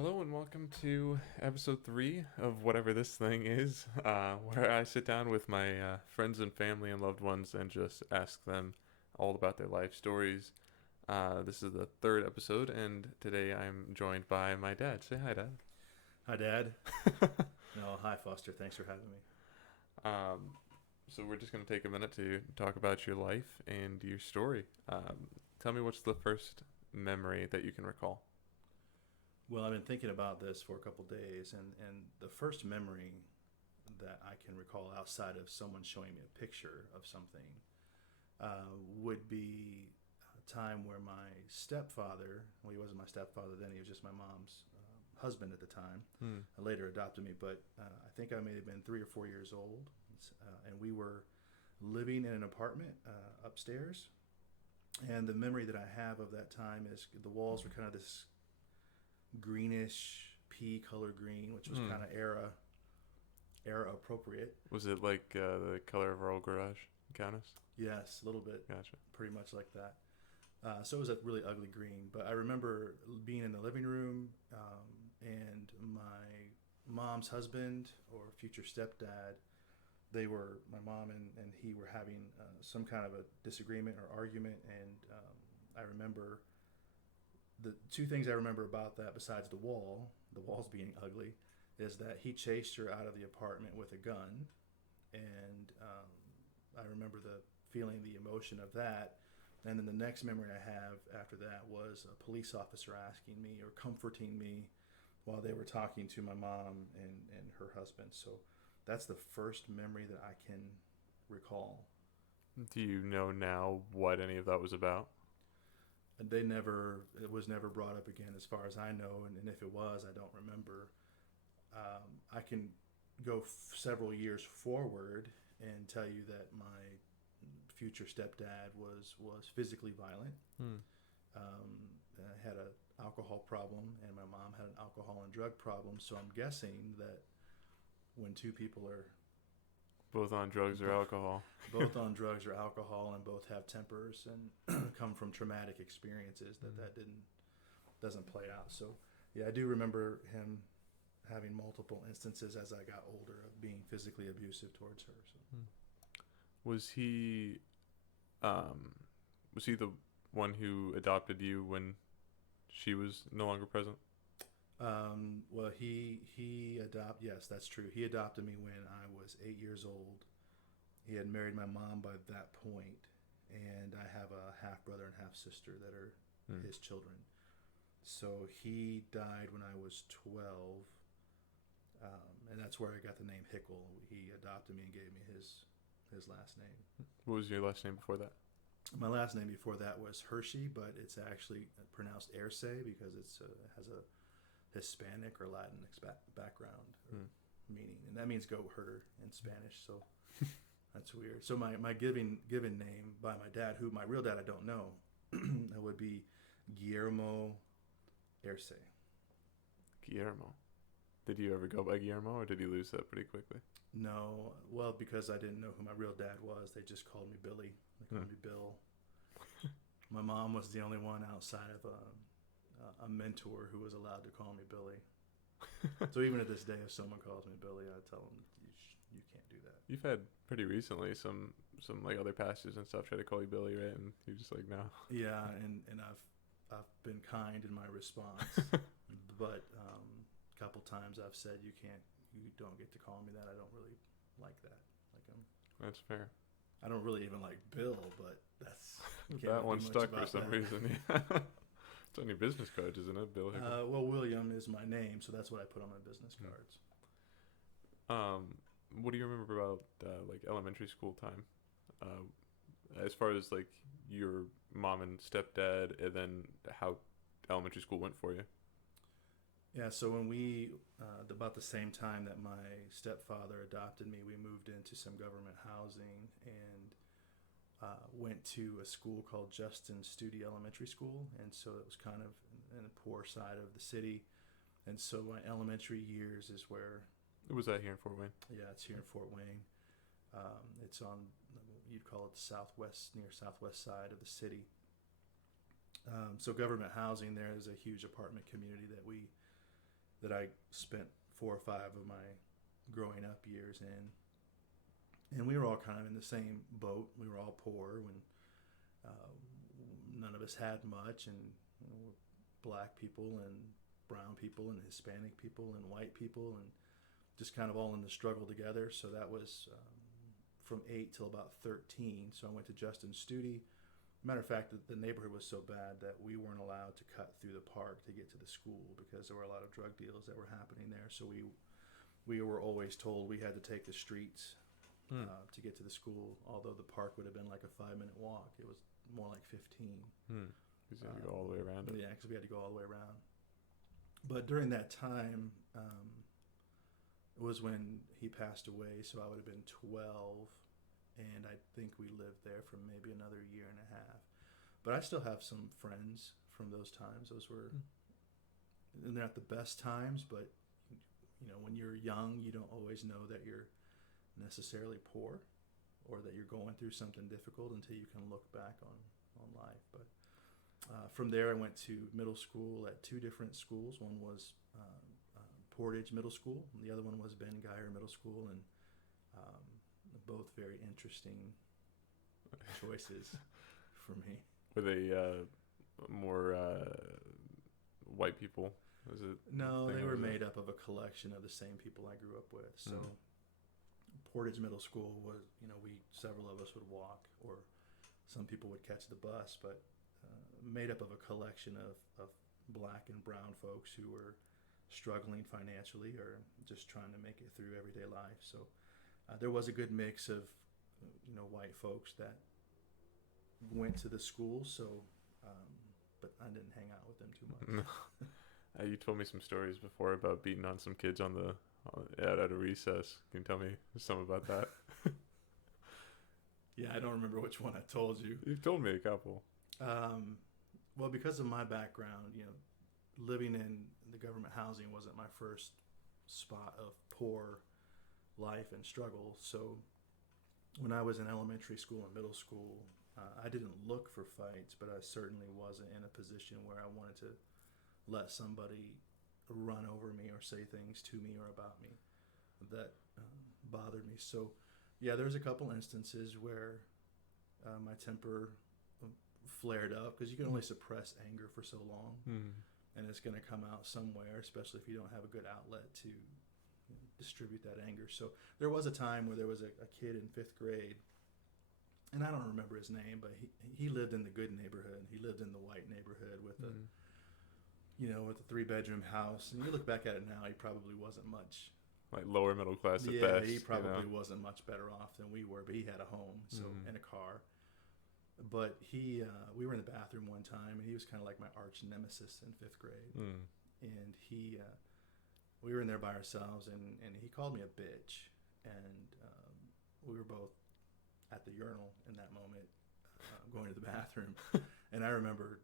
Hello and welcome to episode 3 of whatever this thing is, where I sit down with my friends and family and loved ones and just ask them all about their life stories. This is the third episode, and today I'm joined by my dad. Say hi, Dad. Hi, Dad. No, hi, Foster. Thanks for having me. Um, so we're just going to take a minute to talk about your life and your story. Tell me what's the first memory that you can recall? Well, I've been thinking about this for a couple days, and the first memory that I can recall outside of someone showing me a picture of something would be a time where my stepfather, well, he wasn't my stepfather then, he was just my mom's husband at the time, Hmm. later adopted me, but I think I may have been 3 or 4 years old, and we were living in an apartment upstairs. And the memory that I have of that time is the walls were kind of this greenish pea color green, which was Hmm. kind of era appropriate. Was it like the color of our old garage? Countess? Yes, a little bit, Gotcha. pretty much like that. So it was a really ugly green. But I remember being in the living room, and my mom's husband or future stepdad, my mom and he were having some kind of a disagreement or argument. And I remember the two things I remember about that, besides the walls being ugly, is that he chased her out of the apartment with a gun, and I remember the feeling, the emotion of that. And then the next memory I have after that was a police officer asking me or comforting me while they were talking to my mom and her husband. So that's the first memory that I can recall. Do you know now what any of that was about? And it was never brought up again as far as I know. And if it was, I don't remember. I can go several years forward and tell you that my future stepdad was physically violent. Hmm. I had an alcohol problem, and my mom had an alcohol and drug problem. So I'm guessing that when two people are Both on drugs or alcohol? both on drugs or alcohol and both have tempers and come from traumatic experiences, Hmm. that didn't doesn't play out. So yeah, I do remember him having multiple instances as I got older of being physically abusive towards her. So. Hmm. Was he um was he the one who adopted you when she was no longer present? Well, he adopt yes, that's true. He adopted me when I was 8 years old. He had married my mom by that point, and I have a half brother and half sister that are Hmm. his children. So he died when I was 12, and that's where I got the name Hickle. He adopted me and gave me his last name. What was your last name before that? My last name before that was Hershey, but it's actually pronounced Erce because it has a Hispanic or Latin background or Hmm. meaning, and that means goat herder in Spanish. So that's weird. So my given name by my dad, who my real dad I don't know, would be Guillermo Erce. Guillermo. Did you ever go by Guillermo, or did you lose that pretty quickly? No, well, because I didn't know who my real dad was, they just called me Billy. They called Hmm. me Bill. My mom was the only one outside of a mentor who was allowed to call me Billy. So even to this day, if someone calls me Billy, I tell them you can't do that. You've had pretty recently some like other pastors and stuff try to call you Billy, right? And you're just like, no. Yeah, and I've been kind in my response, but a couple times I've said you don't get to call me that. I don't really like that. Like That's fair. I don't really even like Bill, but that's can't That really one do much stuck for about some that. reason. Yeah. It's on your business card, isn't it, Bill Hickle? Well, William is my name, so that's what I put on my business Hmm. cards. What do you remember about like elementary school time? As far as like your mom and stepdad, and then how elementary school went for you. Yeah, so when we, about the same time that my stepfather adopted me, we moved into some government housing and went to a school called Justin Studi Elementary School. And so it was kind of in the poor side of the city. And so my elementary years is where, Was that here in Fort Wayne? yeah, it's here in Fort Wayne. It's on, you'd call it the southwest, near southwest side of the city. So government housing there is a huge apartment community that we that I spent 4 or 5 of my growing up years in. And we were all kind of in the same boat. We were all poor when uh, none of us had much, and black people and brown people and Hispanic people and white people, and just kind of all in the struggle together. So that was from 8 till about 13. So I went to Justin Studi. Matter of fact, the neighborhood was so bad that we weren't allowed to cut through the park to get to the school because there were a lot of drug deals that were happening there. So we were always told we had to take the streets to get to the school. Although the park would have been like a 5-minute walk, it was more like 15. Because you had to go all the way around it. Yeah, because we had to go all the way around. But during that time was when he passed away. So I would have been 12. And I think we lived there for maybe another year and a half. But I still have some friends from those times. Those were not the best times, but when you're young, you don't always know that you're necessarily poor or that you're going through something difficult until you can look back on life. But from there, I went to middle school at 2 different schools. One was Portage Middle School, and the other one was Ben Geyer Middle School, and both very interesting choices for me. Were they more white people? Was it? No, they were made up of a collection of the same people I grew up with. So Portage Middle School was, several of us would walk, or some people would catch the bus, but made up of a collection of black and brown folks who were struggling financially or just trying to make it through everyday life. So there was a good mix of, white folks that went to the school. So, but I didn't hang out with them too much. You told me some stories before about beating on some kids at a recess. Can you tell me some about that? Yeah, I don't remember which one I told you. You've told me a couple. Well, because of my background, living in the government housing wasn't my first spot of poor life and struggle. So when I was in elementary school and middle school, I didn't look for fights, but I certainly wasn't in a position where I wanted to let somebody run over me or say things to me or about me that bothered me. So yeah, there's a couple instances where my temper flared up, because you can only suppress anger for so long, and it's going to come out somewhere, especially if you don't have a good outlet to distribute that anger. So there was a time where there was a kid in 5th grade, and I don't remember his name, but he lived in the good neighborhood. He lived in the white neighborhood with a with a 3-bedroom house. And you look back at it now, he probably wasn't much like lower middle class at yeah, best. He probably wasn't much better off than we were, but he had a home, so and a car. But we were in the bathroom one time, and he was kind of like my arch nemesis in 5th grade. And we were in there by ourselves, and he called me a bitch. And we were both at the urinal in that moment, going to the bathroom. And I remember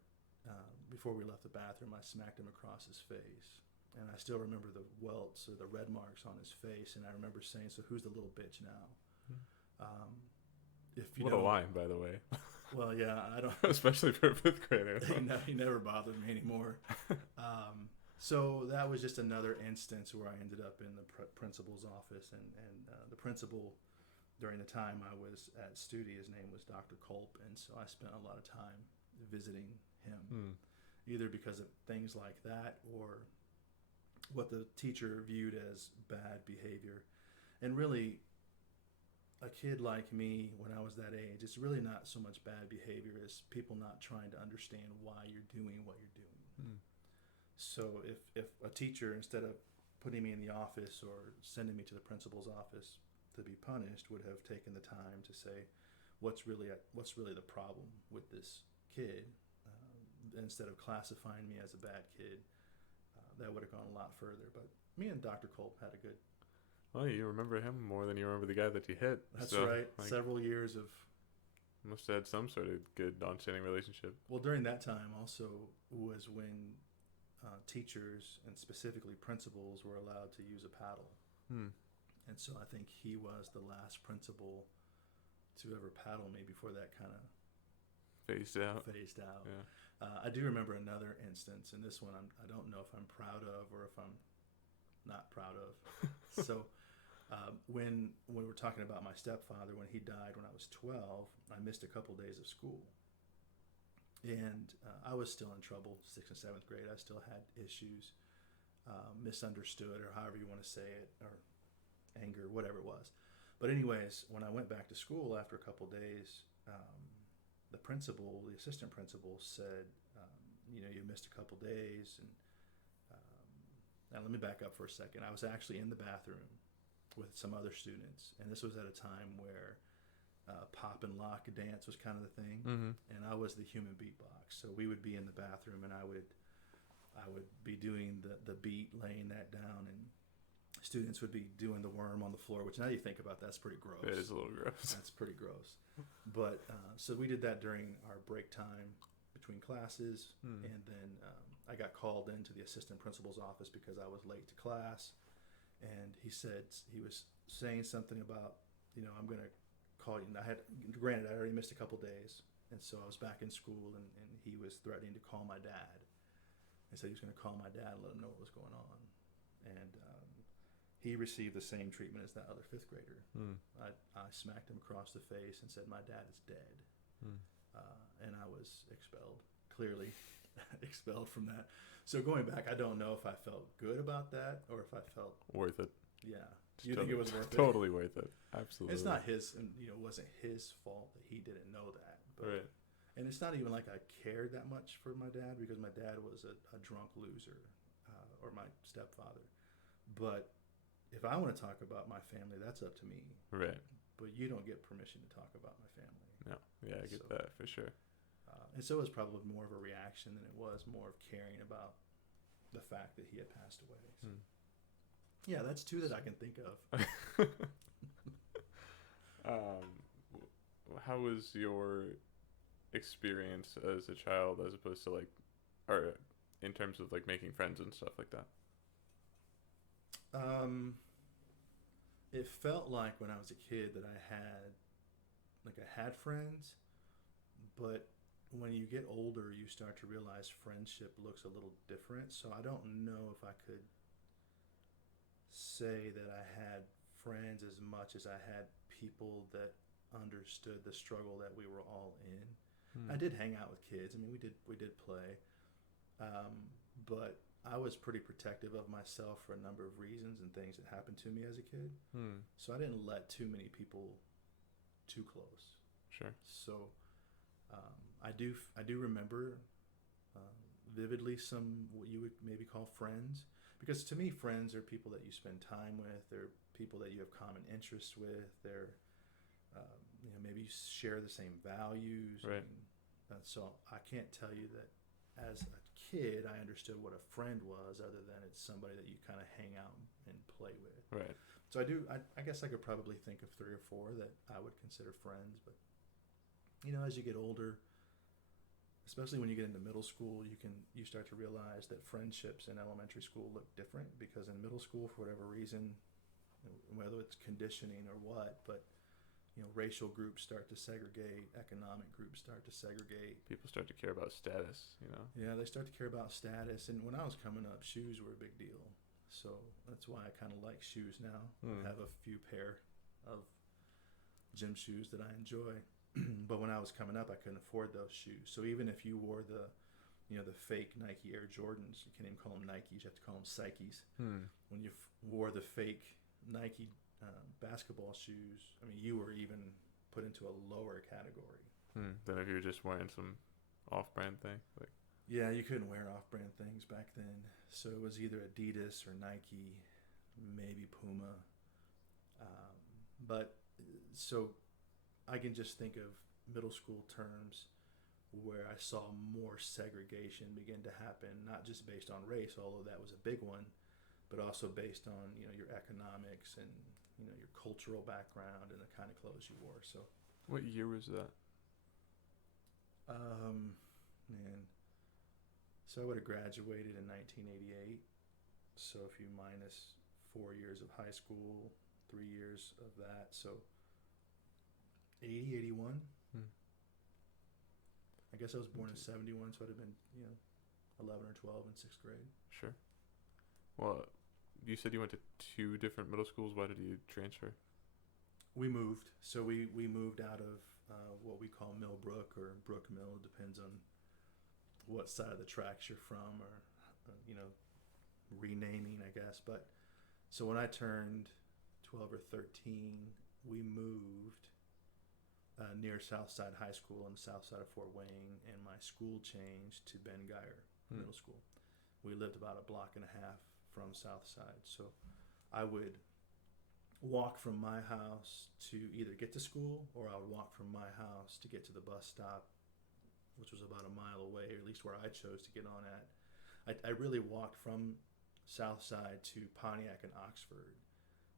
before we left the bathroom, I smacked him across his face. And I still remember the welts or the red marks on his face. And I remember saying, "So who's the little bitch now?" What a line, by the way. Well, yeah, I don't. Especially for a 5th grader. He never bothered me anymore. So that was just another instance where I ended up in the principal's office, and the principal, during the time I was at Studi, his name was Dr. Culp, and so I spent a lot of time visiting him, either because of things like that or what the teacher viewed as bad behavior. And really, a kid like me, when I was that age, it's really not so much bad behavior as people not trying to understand why you're doing what you're doing. So if a teacher, instead of putting me in the office or sending me to the principal's office to be punished, would have taken the time to say, what's really the problem with this kid, instead of classifying me as a bad kid, that would have gone a lot further. But me and Dr. Culp had a good... Well, you remember him more than you remember the guy that you hit. That's right. Several years of... Must have had some sort of good, on-standing relationship. Well, during that time also was when teachers, and specifically principals, were allowed to use a paddle. And so I think he was the last principal to ever paddle me before that kind of phased out. Yeah. I do remember another instance, and this one I don't know if I'm proud of or if I'm not proud of. So when we were talking about my stepfather, when he died when I was 12, I missed a couple days of school. And I was still in trouble, 6th and 7th grade. I still had issues, misunderstood, or however you want to say it, or anger, whatever it was. But anyways, when I went back to school after a couple days, the assistant principal said, you missed a couple days. And now let me back up for a second. I was actually in the bathroom with some other students, and this was at a time where pop and lock dance was kind of the thing, and I was the human beatbox. So we would be in the bathroom, and I would be doing the beat, laying that down, and students would be doing the worm on the floor. Which now you think about, that's pretty gross. It is a little gross. That's pretty gross. But so we did that during our break time between classes, and then I got called into the assistant principal's office because I was late to class, and he was saying something about, I'm going to call you. And granted, I already missed a couple days, and so I was back in school, and he was threatening to call my dad. He said he was going to call my dad and let him know what was going on, and he received the same treatment as that other 5th grader. I smacked him across the face and said, "My dad is dead," and I was expelled. Clearly, expelled from that. So going back, I don't know if I felt good about that or if I felt worth it. Yeah. You think it was worth it? Totally worth it. Absolutely. It's not his, it wasn't his fault that he didn't know that. But, right. And it's not even like I cared that much for my dad, because my dad was a drunk loser, or my stepfather. But if I want to talk about my family, that's up to me. Right. But you don't get permission to talk about my family. No. Yeah, I get that for sure. And so it was probably more of a reaction than it was more of caring about the fact that he had passed away. So. Yeah, that's two that I can think of. How was your experience as a child, as opposed to or in terms of making friends and stuff like that? It felt like when I was a kid that I had friends, but when you get older, you start to realize friendship looks a little different. So I don't know if I could say that I had friends as much as I had people that understood the struggle that we were all in. I did hang out with kids. I mean, we did play, but I was pretty protective of myself for a number of reasons and things that happened to me as a kid. So I didn't let too many people too close. Sure. So I do remember vividly some what you would maybe call friends, because to me friends are people that you spend time with. They're people that you have common interests with. They're maybe you share the same values. Right. So I can't tell you that as a kid I understood what a friend was, other than it's somebody that you kind of hang out and play with. Right. So I guess I could probably think of 3 or 4 that I would consider friends. But as you get older, especially when you get into middle school, you start to realize that friendships in elementary school look different, because in middle school, for whatever reason, whether it's conditioning or what, but racial groups start to segregate, economic groups start to segregate. People start to care about status, Yeah, they start to care about status. And when I was coming up, shoes were a big deal. So that's why I kind of like shoes now. I have a few pair of gym shoes that I enjoy. But when I was coming up, I couldn't afford those shoes. So even if you wore the fake Nike Air Jordans, you can't even call them Nikes, you have to call them Psyches. When you wore the fake Nike basketball shoes, I mean, you were even put into a lower category than if you were just wearing some off-brand thing. Yeah, you couldn't wear off-brand things back then. So it was either Adidas or Nike, maybe Puma. But so I can just think of middle school terms where I saw more segregation begin to happen, not just based on race, although that was a big one, but also based on your economics and your cultural background and the kind of clothes you wore. So what year was that? So I would have graduated in 1988. So if you minus 4 years of high school, 3 years of that, so 80, 81. I guess I was born in 71, so I'd have been 11 or 12 in 6th grade. Sure. Well, you said you went to two different middle schools. Why did you transfer? We moved. So we moved out of what we call Millbrook or Brook Mill. It depends on what side of the tracks you're from, or renaming, I guess. But so when I turned 12 or 13, we moved near Southside High School on the south side of Fort Wayne, and my school changed to Ben Geyer Middle School. We lived about a block and a half from Southside, so I would walk from my house to either get to school, or I would walk from my house to get to the bus stop, which was about a mile away, or at least where I chose to get on at. I really walked from Southside to Pontiac and Oxford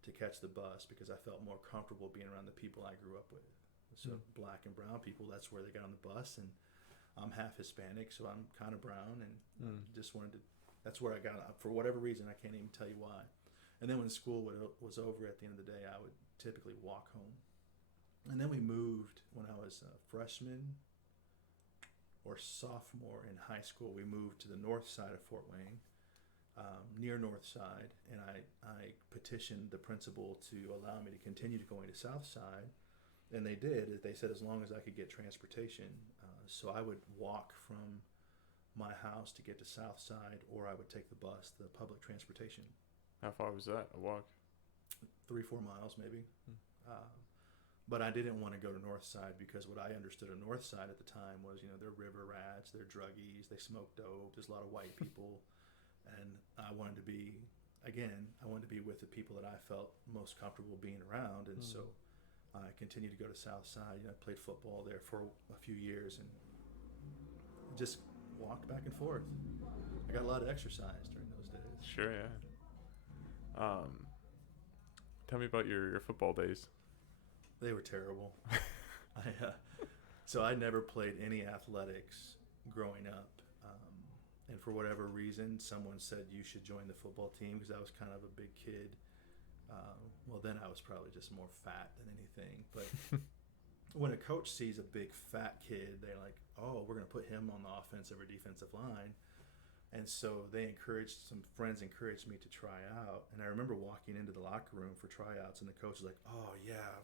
to catch the bus because I felt more comfortable being around the people I grew up with. So black and brown people, that's where they got on the bus, and I'm half Hispanic, so I'm kind of brown, and just wanted to, that's where I got, for whatever reason, I can't even tell you why. And then when school was over at the end of the day, I would typically walk home. And then we moved when I was a freshman or sophomore in high school. We moved to the north side of Fort Wayne, near North Side, and I petitioned the principal to allow me to continue to going to South Side, and they did. They said as long as I could get transportation. So I would walk from my house to get to South Side, or I would take the bus, the public transportation. How far was that? A walk? 3-4 miles maybe. But I didn't want to go to North Side because what I understood of North Side at the time was, they're river rats, they're druggies, they smoke dope, there's a lot of white people. And I wanted to be with the people that I felt most comfortable being around. And so I continued to go to South Side. I played football there for a few years and just walked back and forth. I got a lot of exercise during those days. Sure, yeah. Tell me about your football days. They were terrible. So I never played any athletics growing up. And for whatever reason, someone said you should join the football team because I was kind of a big kid. Well, then I was probably just more fat than anything. But when a coach sees a big fat kid, they're like, oh, we're going to put him on the offensive or defensive line. And so some friends encouraged me to try out. And I remember walking into the locker room for tryouts, and the coach was like, oh, yeah,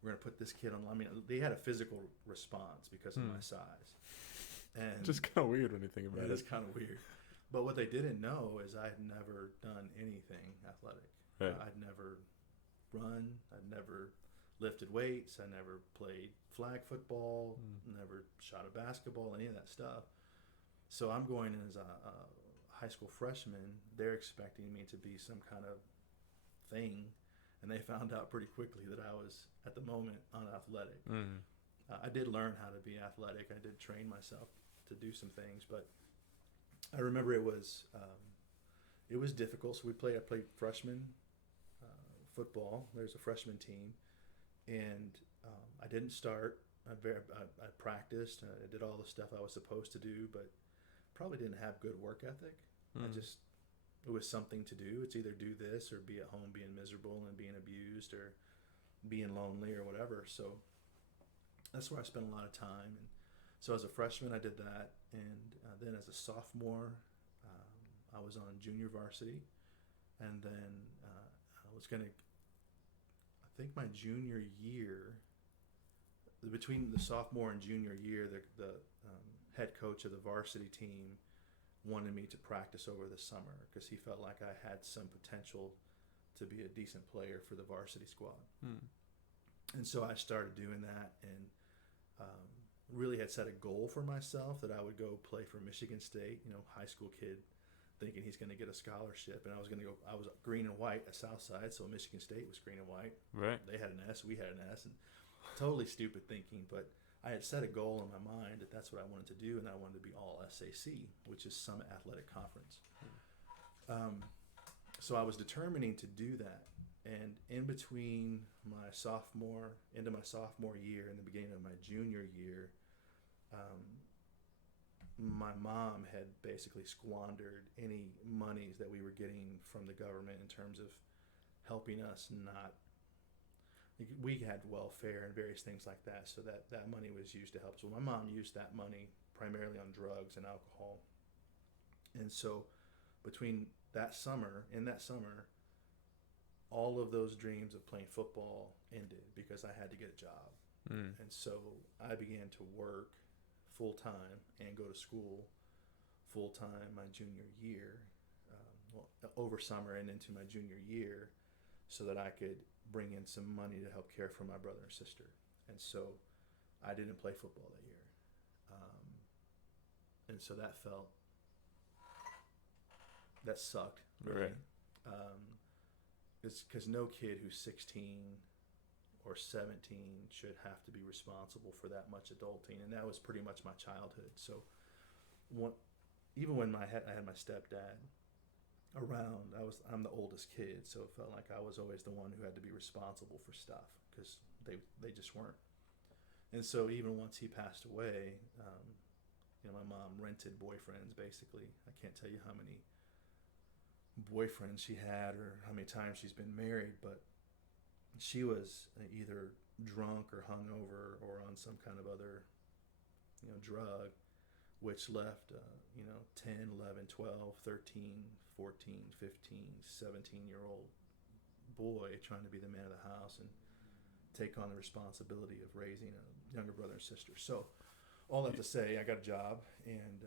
we're going to put this kid on. I mean, they had a physical response because of my size. And just kind of weird when you think about it. It is kind of weird. But what they didn't know is I had never done anything athletic. Right. I'd never run. I'd never lifted weights. I never played flag football, never shot a basketball, any of that stuff. So I'm going in as a high school freshman. They're expecting me to be some kind of thing. And they found out pretty quickly that I was, at the moment, unathletic. I did learn how to be athletic. I did train myself to do some things, but I remember it was difficult. So I played freshman football. There's a freshman team, and I didn't start. I practiced. I did all the stuff I was supposed to do, but probably didn't have good work ethic. It was something to do. It's either do this or be at home being miserable and being abused or being lonely or whatever. So that's where I spent a lot of time. And so as a freshman, I did that. And then as a sophomore, I was on junior varsity. And then I think my junior year, between the sophomore and junior year, the head coach of the varsity team wanted me to practice over the summer because he felt like I had some potential to be a decent player for the varsity squad. And so I started doing that, and really had set a goal for myself that I would go play for Michigan State, high school kid thinking he's going to get a scholarship. And I was green and white at Southside, so Michigan State was green and white. Right. They had an S, we had an S, and totally stupid thinking, but I had set a goal in my mind that that's what I wanted to do, and I wanted to be all SAC, which is Summit Athletic Conference. So I was determining to do that. And in between my sophomore year and the beginning of my junior year, my mom had basically squandered any monies that we were getting from the government in terms of helping us we had welfare and various things like that, so that money was used to help. So my mom used that money primarily on drugs and alcohol. And so between in that summer, all of those dreams of playing football ended because I had to get a job. Mm. And so I began to work full time and go to school full time my junior year, over summer and into my junior year, so that I could bring in some money to help care for my brother and sister. And so I didn't play football that year. And so that sucked, really. Right. It's because no kid who's 16 or 17 should have to be responsible for that much adulting. And that was pretty much my childhood. So even when I had my stepdad around, I'm the oldest kid, so it felt like I was always the one who had to be responsible for stuff because they just weren't. And so even once he passed away, my mom rented boyfriends basically. I can't tell you how many boyfriends she had or how many times she's been married, but she was either drunk or hungover or on some kind of other drug, which left 10, 11, 12, 13, 14, 15, 17-year-old boy trying to be the man of the house and take on the responsibility of raising a younger brother and sister. So all that to say, I got a job and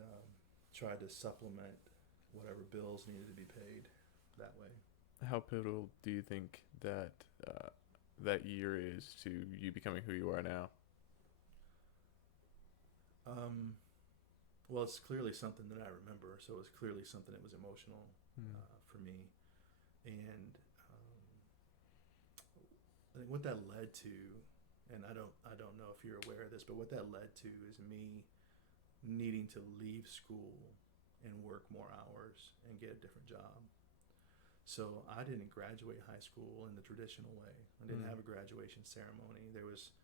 tried to supplement whatever bills needed to be paid that way. How pivotal do you think that that year is to you becoming who you are now? Well, it's clearly something that I remember, so it was clearly something that was emotional for me. And I think what that led to, and I don't know if you're aware of this, but what that led to is me needing to leave school and work more hours and get a different job. So I didn't graduate high school in the traditional way. I didn't have a graduation ceremony. There was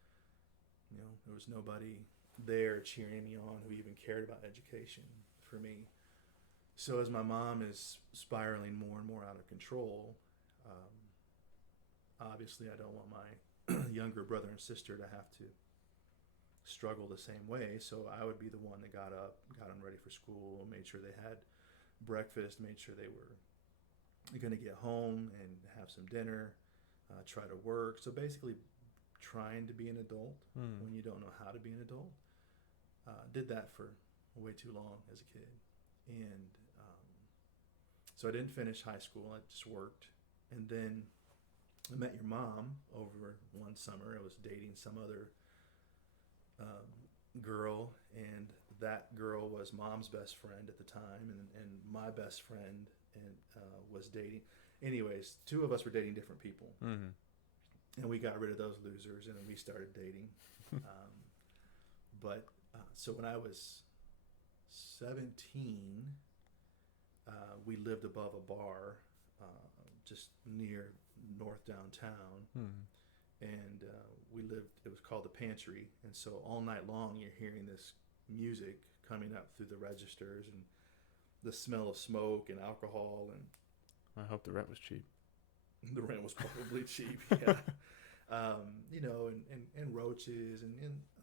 nobody there cheering me on who even cared about education for me. So as my mom is spiraling more and more out of control, obviously I don't want my younger brother and sister to have to struggle the same way. So I would be the one that got up, got them ready for school, made sure they had breakfast, made sure they were going to get home and have some dinner, try to work. So basically trying to be an adult when you don't know how to be an adult. Did that for way too long as a kid. And so I didn't finish high school. I just worked. And then I met your mom over one summer. I was dating some other girl, and that girl was mom's best friend at the time, and my best friend was dating. Anyways, two of us were dating different people. And we got rid of those losers, and then we started dating. So when I was 17, we lived above a bar just near north downtown. And it was called the Pantry. And so all night long you're hearing this music coming up through the registers and the smell of smoke and alcohol. And I hope the rent was cheap. The rent was probably cheap, yeah. And roaches, and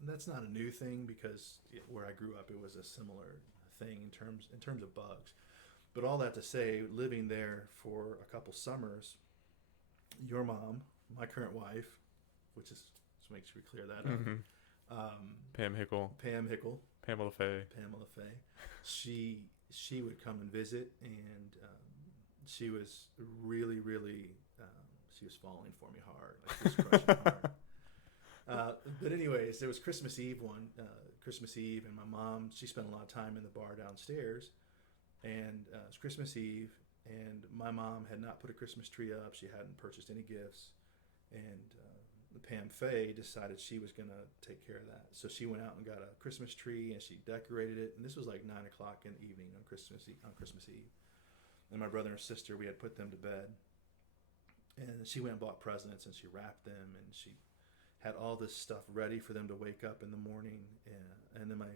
that's not a new thing because where I grew up, it was a similar thing in terms of bugs. But all that to say, living there for a couple summers, your mom, my current wife, which is just make sure we clear that up. Pam Hickle. Pamela Faye. She would come and visit, and she was really, really. She was falling for me hard. Like she was crushing hard. But anyways, it was Christmas Eve and my mom, she spent a lot of time in the bar downstairs, and it was Christmas Eve, and my mom had not put a Christmas tree up. She hadn't purchased any gifts, and Pam Faye decided she was going to take care of that. So she went out and got a Christmas tree, and she decorated it, and this was like 9 o'clock in the evening on Christmas Eve. And my brother and sister, we had put them to bed. And she went and bought presents, and she wrapped them, and she had all this stuff ready for them to wake up in the morning. And then my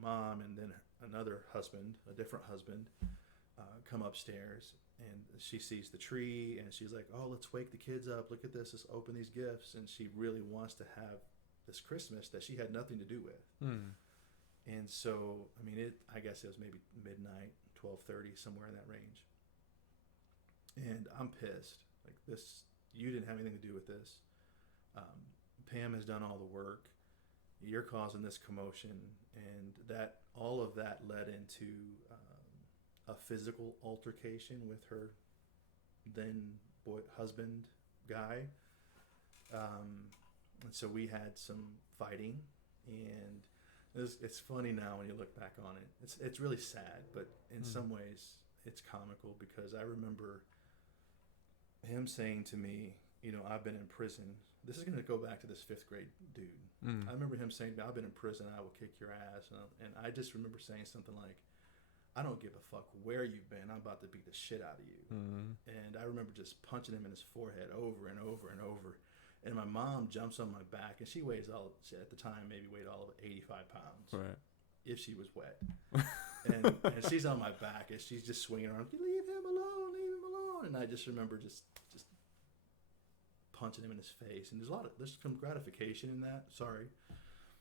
mom and then another husband, a different husband, come upstairs, and she sees the tree, and she's like, oh, let's wake the kids up. Look at this. Let's open these gifts. And she really wants to have this Christmas that she had nothing to do with. And so, I guess it was maybe midnight, 12:30, somewhere in that range. and I'm pissed. Like this, you didn't have anything to do with this. Pam has done all the work. You're causing this commotion, and that all of that led into a physical altercation with her then husband guy. And so we had some fighting, and it's funny now when you look back on it. It's really sad, but in some ways it's comical because I remember him saying to me, you know, I've been in prison. This is going to go back to this fifth grade dude. I remember him saying, I've been in prison. I will kick your ass. And I just remember saying something like, I don't give a fuck where you've been. I'm about to beat the shit out of you. And I remember just punching him in his forehead over and over and over. And my mom jumps on my back, and she weighs at the time, maybe weighed all of 85 pounds. Right. If she was wet. and she's on my back, and she's just swinging around, leave him alone, leave him alone. And I just remember just punching him in his face. And there's some gratification in that. Sorry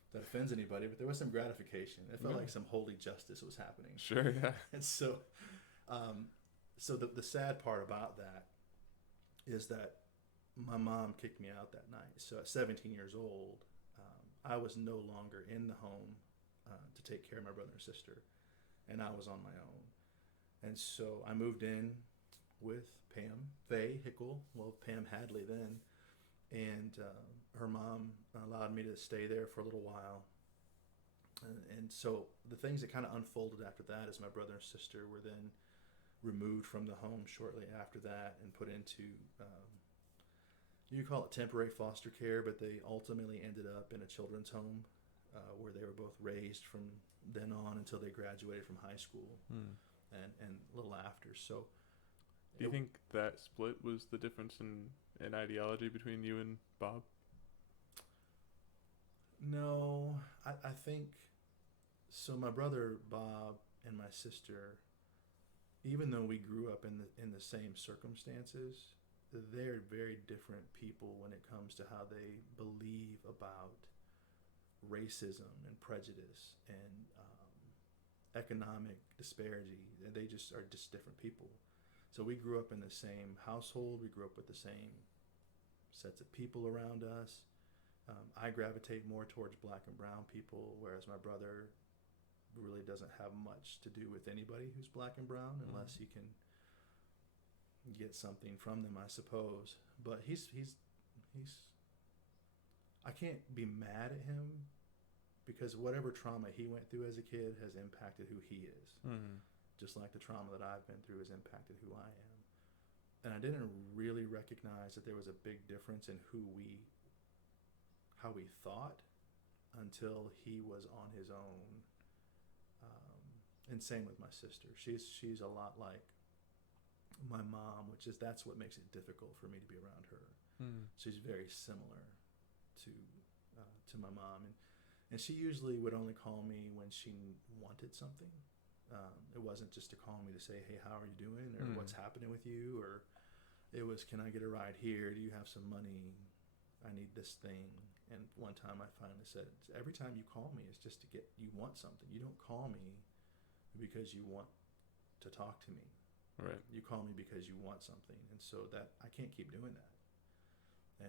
if that offends anybody, but there was some gratification. It felt like some holy justice was happening. Sure, yeah. And so, so the sad part about that is that my mom kicked me out that night. So at 17 years old, I was no longer in the home to take care of my brother and sister, and I was on my own. And so I moved in with Faye Hickle, Pam Hadley then, and her mom allowed me to stay there for a little while. And so the things that kind of unfolded after that is my brother and sister were then removed from the home shortly after that and put into, you call it temporary foster care, but they ultimately ended up in a children's home where they were both raised from then on until they graduated from high school and a little after. So, do you think that split was the difference in ideology between you and Bob? No, I think so. My brother Bob and my sister, even though we grew up in the same circumstances, they're very different people when it comes to how they believe about racism and prejudice and economic disparity. They just are just different people. So we grew up in the same household. We grew up with the same sets of people around us. I gravitate more towards black and brown people, whereas my brother really doesn't have much to do with anybody who's black and brown unless he can get something from them, I suppose. But he's I can't be mad at him because whatever trauma he went through as a kid has impacted who he is. Just like the trauma that I've been through has impacted who I am. And I didn't really recognize that there was a big difference in how we thought until he was on his own. And same with my sister. She's a lot like my mom, that's what makes it difficult for me to be around her. She's very similar to my mom, and she usually would only call me when she wanted something. It wasn't just to call me to say, hey, how are you doing, or what's happening with you, or it was, can I get a ride here? Do you have some money? I need this thing. And one time I finally said, every time you call me, it's just you want something. You don't call me because you want to talk to me. Right. You call me because you want something. And so that I can't keep doing that.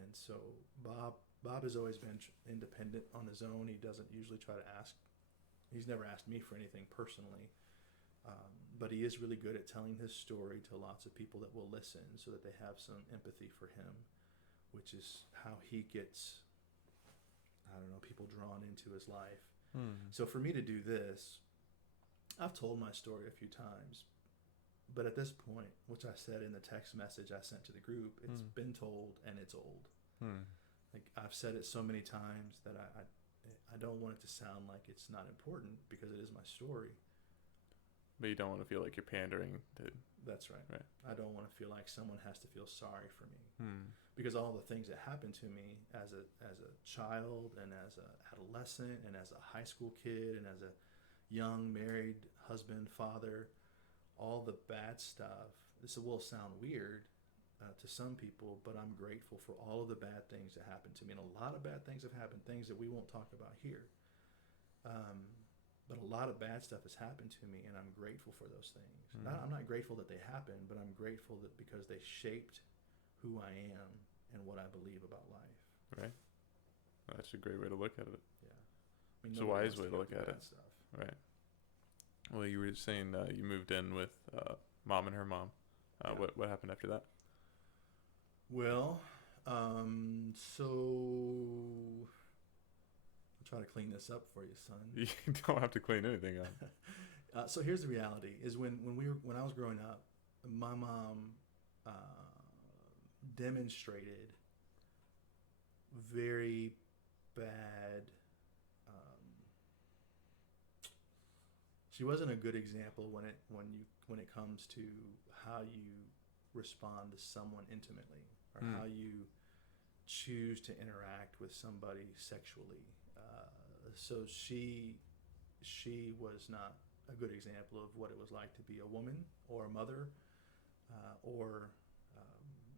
And so Bob has always been independent on his own. He doesn't usually try to ask. He's never asked me for anything personally. But he is really good at telling his story to lots of people that will listen so that they have some empathy for him, which is how he gets, people drawn into his life. So for me to do this, I've told my story a few times, but at this point, which I said in the text message I sent to the group, it's been told and it's old. Like I've said it so many times that I don't want it to sound like it's not important because it is my story. But you don't want to feel like you're pandering to... That's right. I don't want to feel like someone has to feel sorry for me. Because all the things that happened to me as a child and as an adolescent and as a high school kid and as a young married husband, father, all the bad stuff, this will sound weird to some people, but I'm grateful for all of the bad things that happened to me. And a lot of bad things have happened, things that we won't talk about here. but a lot of bad stuff has happened to me, and I'm grateful for those things. Mm. I'm not grateful that they happened, but I'm grateful that because they shaped who I am and what I believe about life. Right. That's a great way to look at it. Yeah, I mean, It's a nobody wise wants way to go look through at bad it. stuff. Right. Well, you were saying you moved in with mom and her mom. Yeah. What happened after that? Well, so I'll try to clean this up for you, son. You don't have to clean anything up. So here's the reality: is when I was growing up, my mom demonstrated very bad. She wasn't a good example when it comes to how you respond to someone intimately, or how you choose to interact with somebody sexually. So she was not a good example of what it was like to be a woman or a mother, or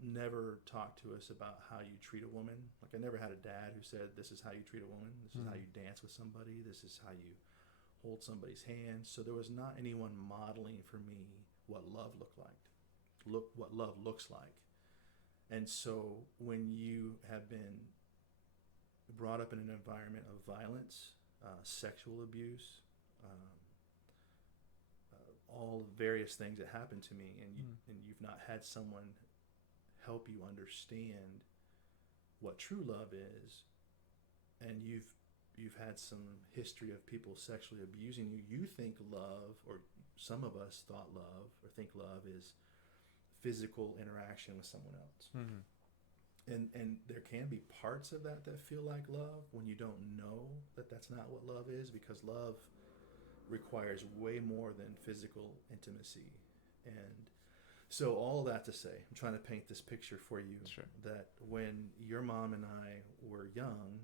never talked to us about how you treat a woman. Like, I never had a dad who said, this is how you treat a woman, this is how you dance with somebody, this is how you hold somebody's hand. So there was not anyone modeling for me what love looked like, what love looks like. And so when you have been brought up in an environment of violence, sexual abuse, all the various things that happened to me, and you've not had someone help you understand what true love is, and you've had some history of people sexually abusing you, you think love, or some of us thought love or think love is physical interaction with someone else. And there can be parts of that feel like love when you don't know that that's not what love is, because love requires way more than physical intimacy. And so all that to say, I'm trying to paint this picture for you. Sure. That when your mom and I were young,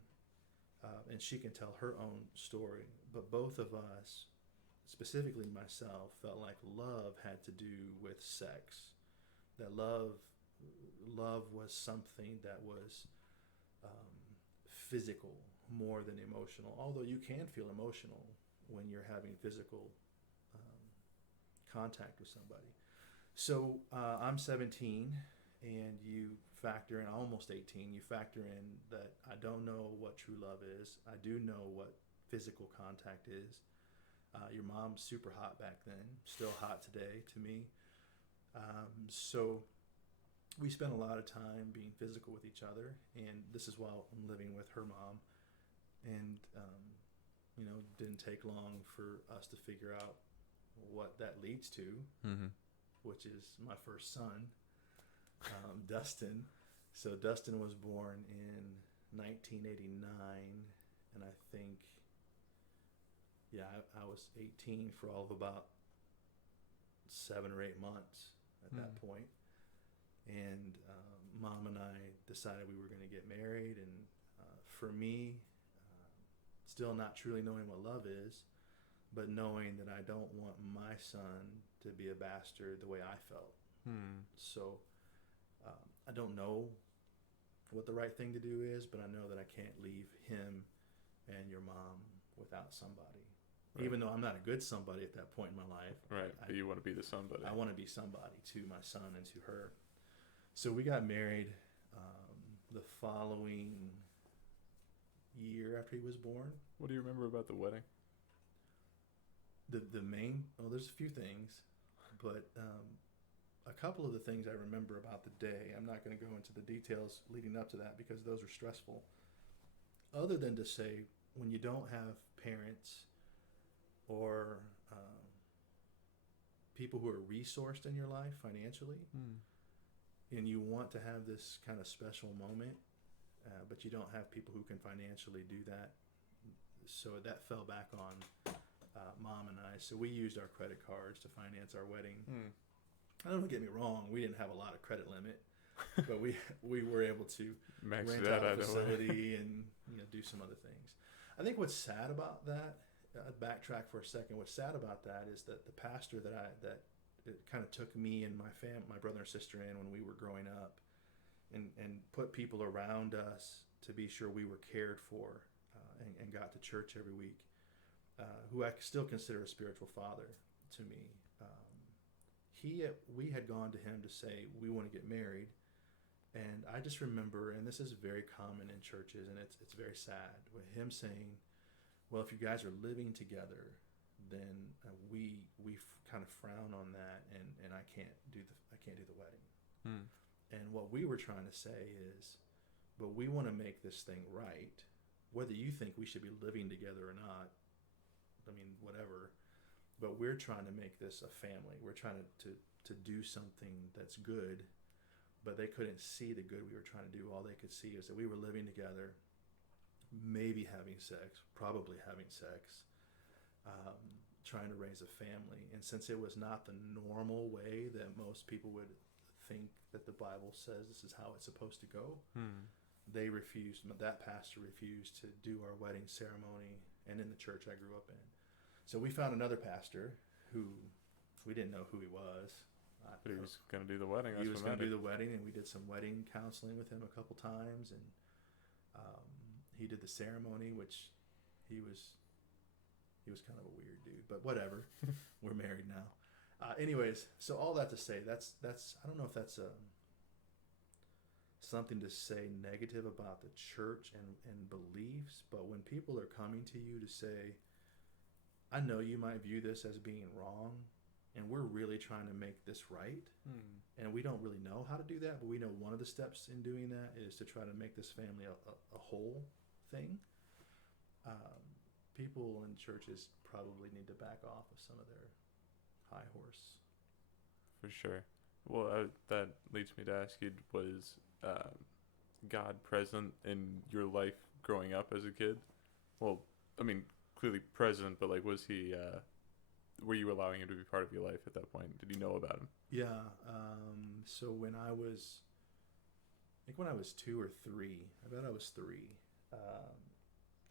and she can tell her own story, but both of us, specifically myself, felt like love had to do with sex. That love was something that was physical more than emotional, although you can feel emotional when you're having physical contact with somebody. So I'm 17, and you factor in, almost 18, you factor in that I don't know what true love is. I do know what physical contact is. Your mom's super hot back then, still hot today to me. So we spent a lot of time being physical with each other, and this is while I'm living with her mom. And didn't take long for us to figure out what that leads to, which is my first son, Dustin. So Dustin was born in 1989, and I think, I was 18 for all of about 7 or 8 months at that point. And Mom and I decided we were going to get married, and for me, still not truly knowing what love is, but knowing that I don't want my son to be a bastard the way I felt. So I don't know what the right thing to do is, but I know that I can't leave him and your mom without somebody. Right. Even though I'm not a good somebody at that point in my life. Right, but you want to be the somebody. I want to be somebody to my son and to her. So we got married the following year after he was born. What do you remember about the wedding? The main, there's a few things, but a couple of the things I remember about the day, I'm not going to go into the details leading up to that because those are stressful. Other than to say, when you don't have parents or people who are resourced in your life financially, and you want to have this kind of special moment, but you don't have people who can financially do that, so that fell back on Mom and I. So we used our credit cards to finance our wedding. Don't get me wrong, we didn't have a lot of credit limit, but we were able to rent out a facility and do some other things. I think what's sad about that, backtrack for a second, what's sad about that is that the pastor that it kind of took me and my brother and sister in when we were growing up, and put people around us to be sure we were cared for, and got to church every week. who I still consider a spiritual father to me. We had gone to him to say we want to get married, and I just remember, and this is very common in churches, and it's very sad, with him saying, "Well, if you guys are living together, then we kind of frown on that, and I can't do the wedding." Hmm. And what we were trying to say is, but we want to make this thing right, whether you think we should be living together or not. I mean, whatever. But we're trying to make this a family. We're trying to do something that's good, but they couldn't see the good we were trying to do. All they could see is that we were living together, maybe having sex, probably having sex, trying to raise a family. And since it was not the normal way that most people would think that the Bible says this is how it's supposed to go, they refused. That pastor refused to do our wedding ceremony, and in the church I grew up in. So we found another pastor who we didn't know who he was. But he was going to do the wedding. He was going to do the wedding, and we did some wedding counseling with him a couple times, and he did the ceremony, which he was kind of a weird dude, but whatever. We're married now. Anyways, so all that to say, that's I don't know if that's something to say negative about the church and beliefs, but when people are coming to you to say, I know you might view this as being wrong, and we're really trying to make this right, and we don't really know how to do that, but we know one of the steps in doing that is to try to make this family a whole thing. People in churches probably need to back off of some of their high horse. For sure. Well, that leads me to ask you, was God present in your life growing up as a kid? Well, I mean, clearly present, but like, was he, were you allowing him to be part of your life at that point? Did you know about him? Yeah. So when I was 2 or 3, I bet I was 3,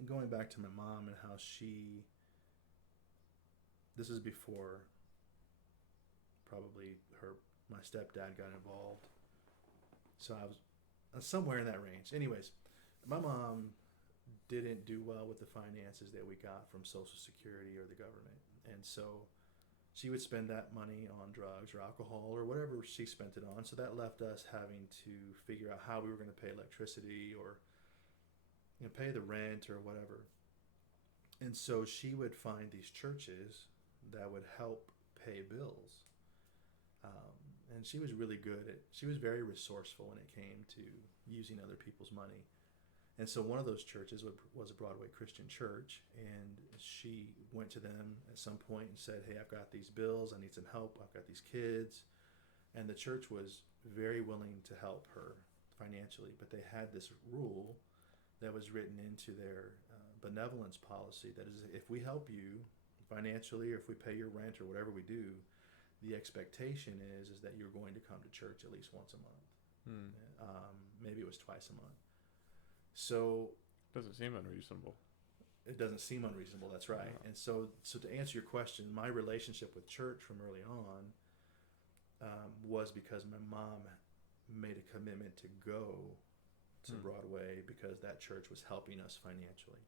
going back to my mom and how this is before probably my stepdad got involved. So I was somewhere in that range. Anyways, my mom didn't do well with the finances that we got from Social Security or the government. And so she would spend that money on drugs or alcohol or whatever she spent it on. So that left us having to figure out how we were going to pay electricity or pay the rent or whatever. And so she would find these churches that would help pay bills. And she was really good she was very resourceful when it came to using other people's money. And so one of those churches was a Broadway Christian church, and she went to them at some point and said, "Hey, I've got these bills, I need some help, I've got these kids." And the church was very willing to help her financially, but they had this rule that was written into their benevolence policy that is, if we help you financially or if we pay your rent or whatever we do, the expectation is that you're going to come to church at least once a month. Maybe it was twice a month. So doesn't seem unreasonable. It doesn't seem unreasonable. That's right. No. And so to answer your question, my relationship with church from early on was because my mom made a commitment to go to Broadway because that church was helping us financially.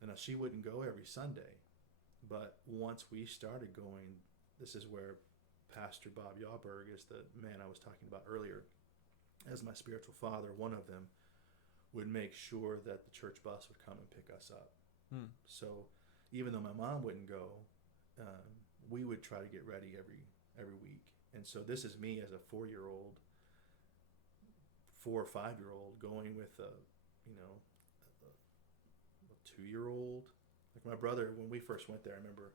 And now she wouldn't go every Sunday, but once we started going, this is where Pastor Bob Yawberg is the man I was talking about earlier as my spiritual father. One of them would make sure that the church bus would come and pick us up. So even though my mom wouldn't go, we would try to get ready every week. And so this is me as a 4 or 5 year old going with a 2-year-old. Like my brother, when we first went there, I remember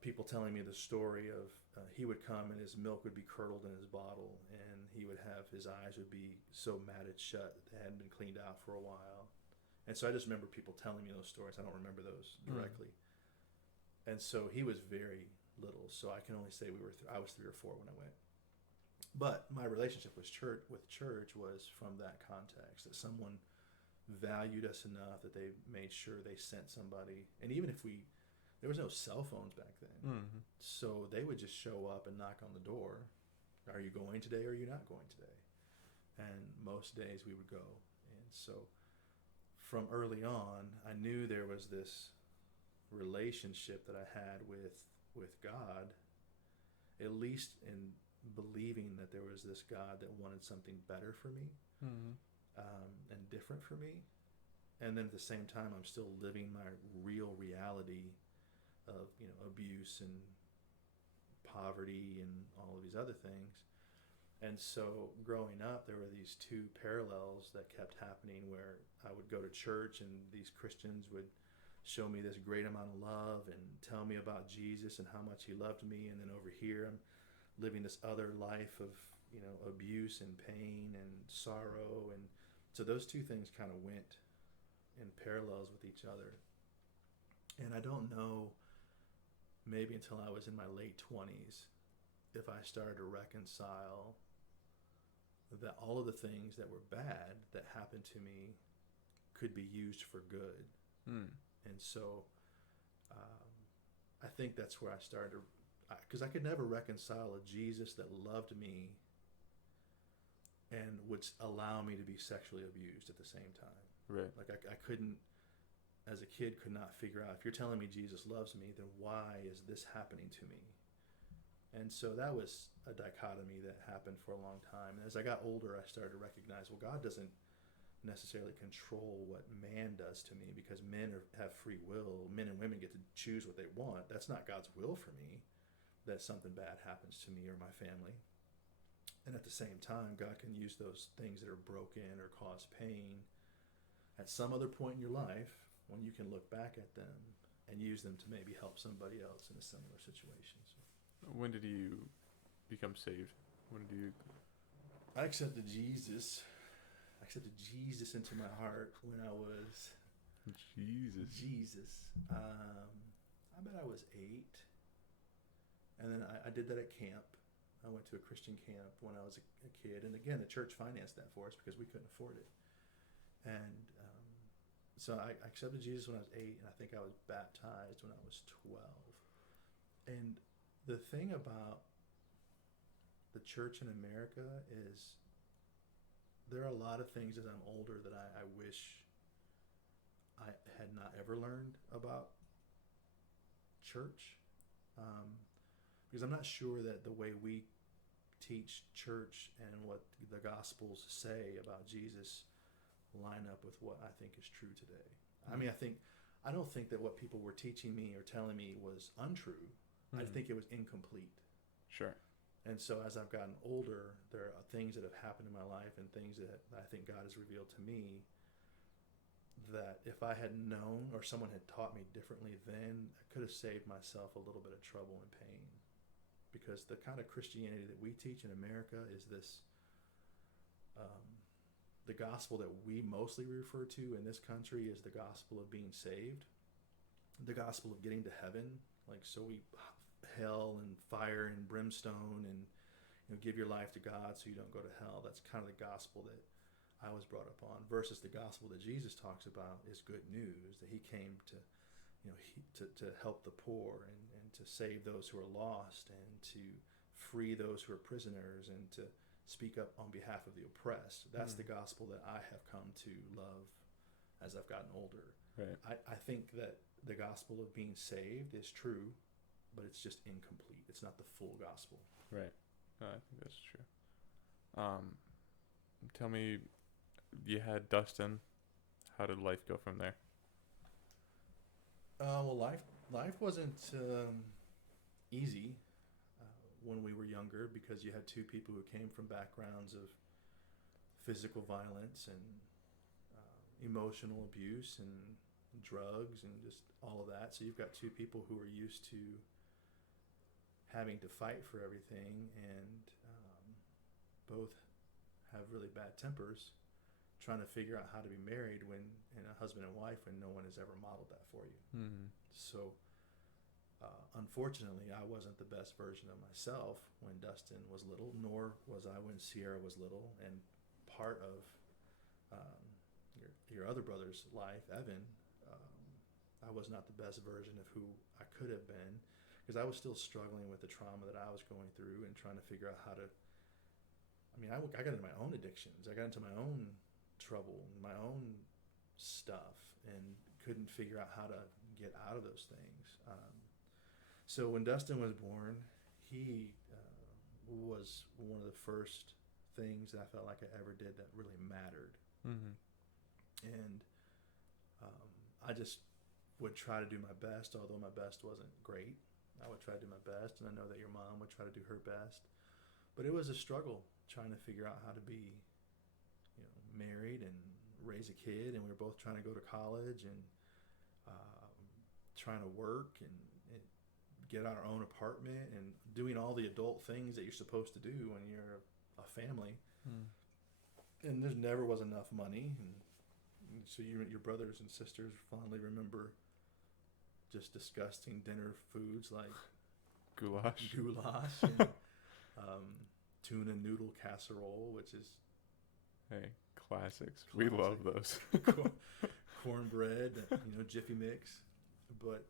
people telling me the story of he would come and his milk would be curdled in his bottle, and he would have his eyes would be so matted shut that they hadn't been cleaned out for a while. And so I just remember people telling me those stories. I don't remember those directly. And so he was very little, so I can only say I was 3 or 4 when I went. But my relationship with church was from that context, that someone valued us enough that they made sure they sent somebody. And even if there was no cell phones back then, so they would just show up and knock on the door. Are you going today or are you not going today? And most days we would go. And so from early on, I knew there was this relationship that I had with God, at least in believing that there was this God that wanted something better for me, Mm-hmm. and different for me. And then at the same time, I'm still living my real reality of, abuse and poverty and all of these other things. And so growing up, there were these two parallels that kept happening where I would go to church and these Christians would show me this great amount of love and tell me about Jesus and how much he loved me. And then over here, I'm living this other life of, abuse and pain and sorrow. And so those two things kind of went in parallels with each other. And I don't know, maybe until I was in my late 20s, if I started to reconcile that all of the things that were bad that happened to me could be used for good. Mm. And so I think that's where I started to, because I could never reconcile a Jesus that loved me and would allow me to be sexually abused at the same time. Right. Like I couldn't, as a kid, could not figure out, if you're telling me Jesus loves me, then why is this happening to me? And so that was a dichotomy that happened for a long time. And as I got older, I started to recognize, well, God doesn't necessarily control what man does to me, because men have free will. Men and women get to choose what they want. That's not God's will for me, that something bad happens to me or my family. And at the same time, God can use those things that are broken or cause pain at some other point in your life when you can look back at them and use them to maybe help somebody else in a similar situation. So, When did you become saved? When did you? I accepted Jesus into my heart when I was Jesus. I bet I was 8, and then I did that at camp. I went to a Christian camp when I was a kid, and again, the church financed that for us because we couldn't afford it. And so I accepted Jesus when I was 8, and I think I was baptized when I was 12. And the thing about the church in America is there are a lot of things as I'm older that I wish I had not ever learned about church. Because I'm not sure that the way we teach church and what the Gospels say about Jesus line up with what I think is true today. I mean, I don't think that what people were teaching me or telling me was untrue. I think it was incomplete. Sure. And so as I've gotten older, there are things that have happened in my life and things that I think God has revealed to me that if I had known or someone had taught me differently then, I could have saved myself a little bit of trouble and pain. Because the kind of Christianity that we teach in America is this, the gospel that we mostly refer to in this country is the gospel of being saved, the gospel of getting to heaven. Like, so we hell and fire and brimstone and give your life to God so you don't go to hell. That's kind of the gospel that I was brought up on, versus the gospel that Jesus talks about is good news, that he came to to help the poor and to save those who are lost and to free those who are prisoners and to speak up on behalf of the oppressed. That's the gospel that I have come to love as I've gotten older. Right. I think that the gospel of being saved is true, but it's just incomplete. It's not the full gospel. Right. I think that's true. Tell me, you had Dustin. How did life go from there? Well, life wasn't easy when we were younger, because you had two people who came from backgrounds of physical violence and emotional abuse and drugs and just all of that. So you've got two people who are used to having to fight for everything, and both have really bad tempers, trying to figure out how to be married and a husband and wife when no one has ever modeled that for you. So unfortunately, I wasn't the best version of myself when Dustin was little, nor was I when Sierra was little. And part of your other brother's life, Evan, I was not the best version of who I could have been, because I was still struggling with the trauma that I was going through and trying to figure out how to. I got into my own addictions. I got into my own trouble, my own stuff, and couldn't figure out how to get out of those things. So when Dustin was born, he was one of the first things that I felt like I ever did that really mattered. Mm-hmm. And I just would try to do my best, although my best wasn't great. I would try to do my best, and I know that your mom would try to do her best. But it was a struggle trying to figure out how to be, married and raise a kid, and we were both trying to go to college and trying to work and get our own apartment and doing all the adult things that you're supposed to do when you're a family. And there never was enough money, and so your brothers and sisters fondly remember just disgusting dinner foods like Goulash and tuna noodle casserole, which is classics. Classic. We love those. Cornbread, Jiffy Mix. But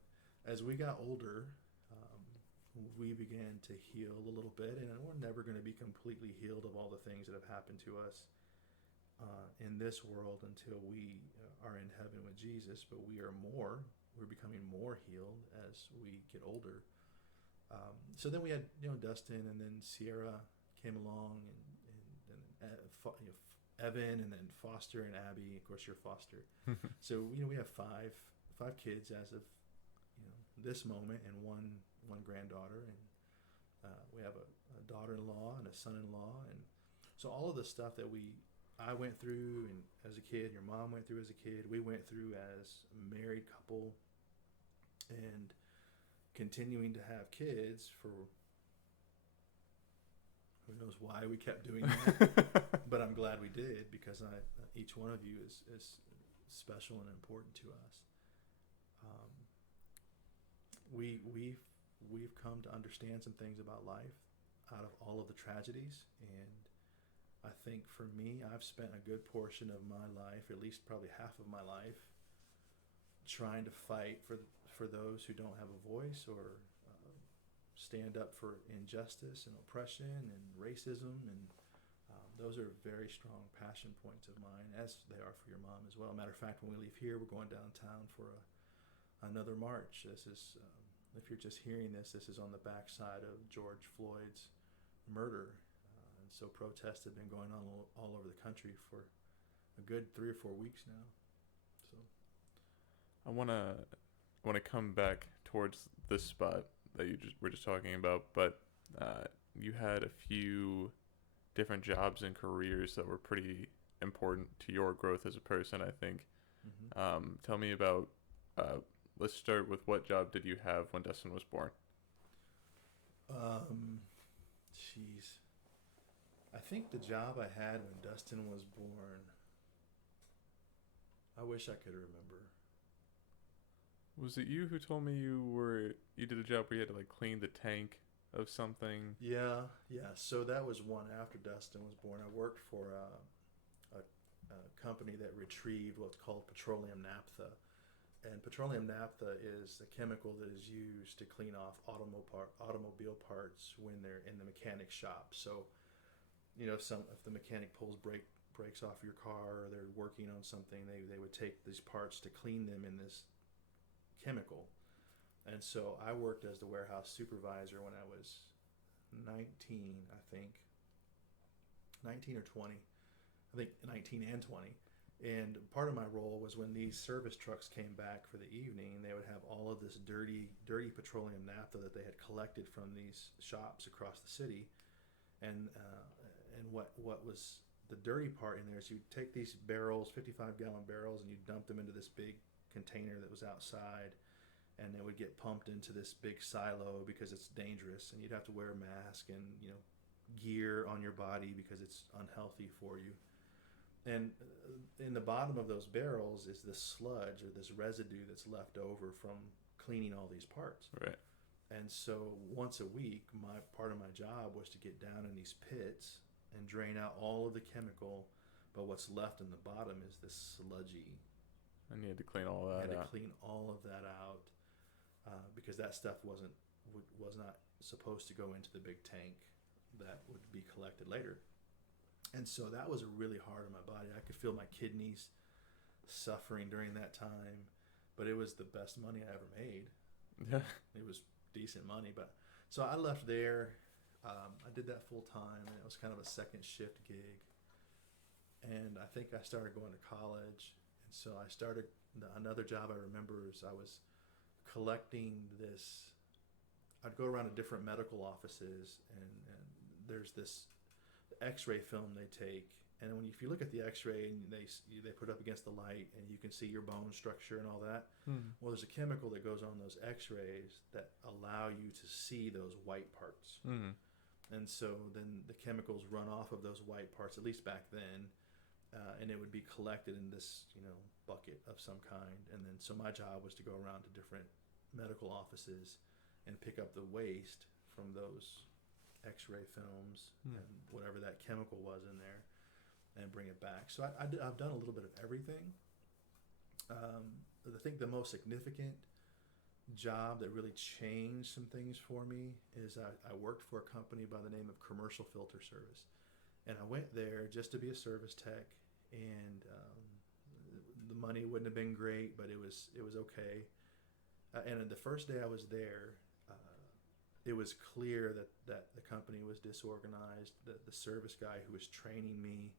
as we got older, we began to heal a little bit, and we're never going to be completely healed of all the things that have happened to us in this world until we are in heaven with Jesus. But we're becoming more healed as we get older. So then we had, Dustin, and then Sierra came along, and Evan, and then Foster and Abby. Of course, you're Foster. So we have five kids as of this moment, and one granddaughter, and we have a daughter-in-law and a son-in-law, and so all of the stuff that I went through and as a kid, your mom went through as a kid, we went through as a married couple, and continuing to have kids for who knows why we kept doing that. But I'm glad we did, because each one of you is special and important to us. We've come to understand some things about life out of all of the tragedies, and I think for me, I've spent a good portion of my life, at least probably half of my life, trying to fight for those who don't have a voice, or stand up for injustice and oppression and racism, and those are very strong passion points of mine, as they are for your mom as well. Matter of fact, when we leave here, we're going downtown for another march. This is, if you're just hearing this is on the backside of George Floyd's murder. And so protests have been going on all over the country for a good 3 or 4 weeks now. So I wanna come back towards this spot that we're just talking about, but you had a few different jobs and careers that were pretty important to your growth as a person, I think. Mm-hmm. Tell me about. Let's start with, what job did you have when Dustin was born? Jeez. I think the job I had when Dustin was born, I wish I could remember. Was it you who told me you did a job where you had to clean the tank of something? Yeah. So that was one after Dustin was born. I worked for a company that retrieved what's called petroleum naphtha. And petroleum naphtha is a chemical that is used to clean off automobile parts when they're in the mechanic shop. So, if the mechanic pulls brakes off your car, or they're working on something, they would take these parts to clean them in this chemical. And so I worked as the warehouse supervisor when I was 19, I think. 19 or 20. I think 19 and 20. And part of my role was when these service trucks came back for the evening, they would have all of this dirty petroleum naphtha that they had collected from these shops across the city. And what was the dirty part in there is you'd take these barrels, 55-gallon barrels, and you'd dump them into this big container that was outside, and they would get pumped into this big silo because it's dangerous, and you'd have to wear a mask and gear on your body because it's unhealthy for you. And in the bottom of those barrels is this sludge, or this residue that's left over from cleaning all these parts. Right. And so once a week, part of my job was to get down in these pits and drain out all of the chemical, but what's left in the bottom is this sludgy. And you had to clean all that out. I had to clean all of that out because that stuff was not supposed to go into the big tank that would be collected later. And so that was really hard on my body. I could feel my kidneys suffering during that time. but it was the best money I ever made. Yeah. It was decent money, but so I left there. I did that full time, and it was kind of a second shift gig. And I think I started going to college, and so I started another job. I remember is I was collecting this. I'd go around to different medical offices, and there's this X-ray film they take, and if you look at the X-ray and they put it up against the light, and you can see your bone structure and all that. Well, there's a chemical that goes on those X-rays that allow you to see those white parts, and so then the chemicals run off of those white parts, at least back then, and it would be collected in this bucket of some kind, and then so my job was to go around to different medical offices and pick up the waste from those X-ray films and whatever that chemical was in there, and bring it back. So I've done a little bit of everything. I think the most significant job that really changed some things for me is I worked for a company by the name of Commercial Filter Service, and I went there just to be a service tech, and the money wouldn't have been great, but it was okay. And the first day I was there, it was clear that the company was disorganized. The service guy who was training me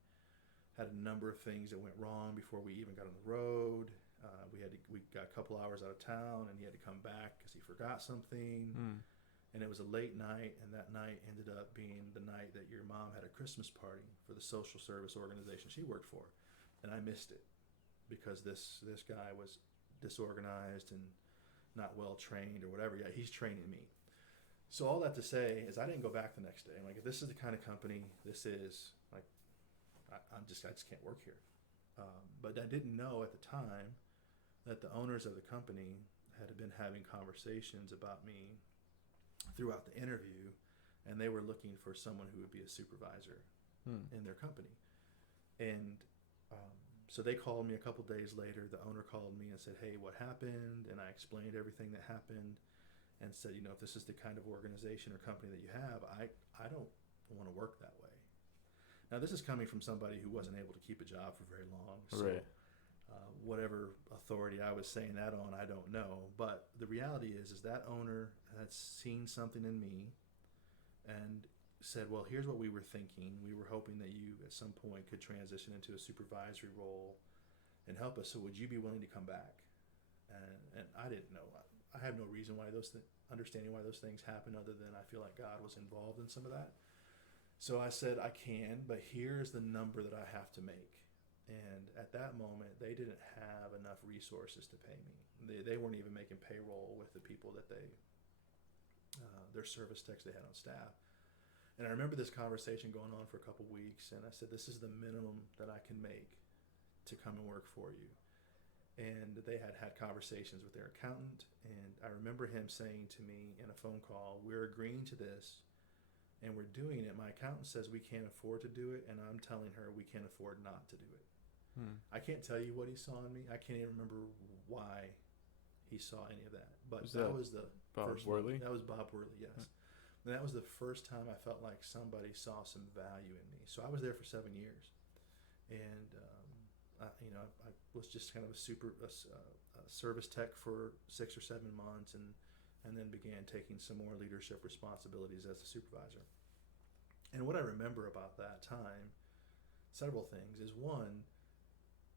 had a number of things that went wrong before we even got on the road. We got a couple hours out of town, and he had to come back because he forgot something. And it was a late night, and that night ended up being the night that your mom had a Christmas party for the social service organization she worked for, and I missed it because this guy was disorganized and not well trained or whatever. Yeah, he's training me. So all that to say is I didn't go back the next day. I'm like, if this is the kind of company this is, like, I just can't work here. But I didn't know at the time that the owners of the company had been having conversations about me throughout the interview, and they were looking for someone who would be a supervisor in their company. And so they called me a couple days later. The owner called me and said, hey, what happened? And I explained everything that happened and said, if this is the kind of organization or company that you have, I don't want to work that way. Now, this is coming from somebody who wasn't able to keep a job for very long. So Right. Whatever authority I was saying that on, I don't know. But the reality is that owner had seen something in me and said, well, here's what we were thinking. We were hoping that you at some point could transition into a supervisory role and help us. So would you be willing to come back? And I didn't know. I have no reason why understanding why those things happen other than I feel like God was involved in some of that. So I said, I can, but here's the number that I have to make. And at that moment, they didn't have enough resources to pay me. They weren't even making payroll with the people that their service techs they had on staff. And I remember this conversation going on for a couple weeks, and I said, this is the minimum that I can make to come and work for you. And they had conversations with their accountant, and I remember him saying to me in a phone call, we're agreeing to this, and we're doing it. My accountant says we can't afford to do it, and I'm telling her we can't afford not to do it. I can't tell you what he saw in me. I can't even remember why he saw any of that. But that was the Bob first Worley? That was Bob Worley, yes. And that was the first time I felt like somebody saw some value in me. So I was there for 7 years, and I was just kind of a service tech for 6 or 7 months, and then began taking some more leadership responsibilities as a supervisor. And what I remember about that time, several things, is one,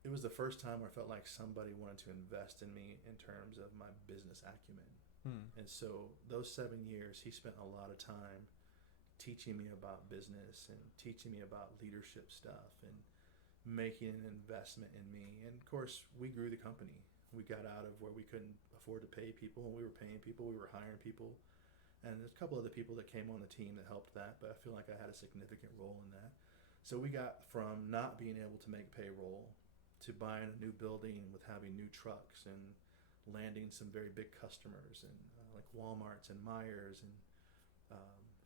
it was the first time where I felt like somebody wanted to invest in me in terms of my business acumen. And so those 7 years, he spent a lot of time teaching me about business and teaching me about leadership stuff and making an investment in me. And of course, we grew the company. We got out of where we couldn't afford to pay people, and we were paying people, we were hiring people. And there's a couple other people that came on the team that helped that, but I feel like I had a significant role in that. So we got from not being able to make payroll to buying a new building with having new trucks and landing some very big customers and like Walmart's and Myers, and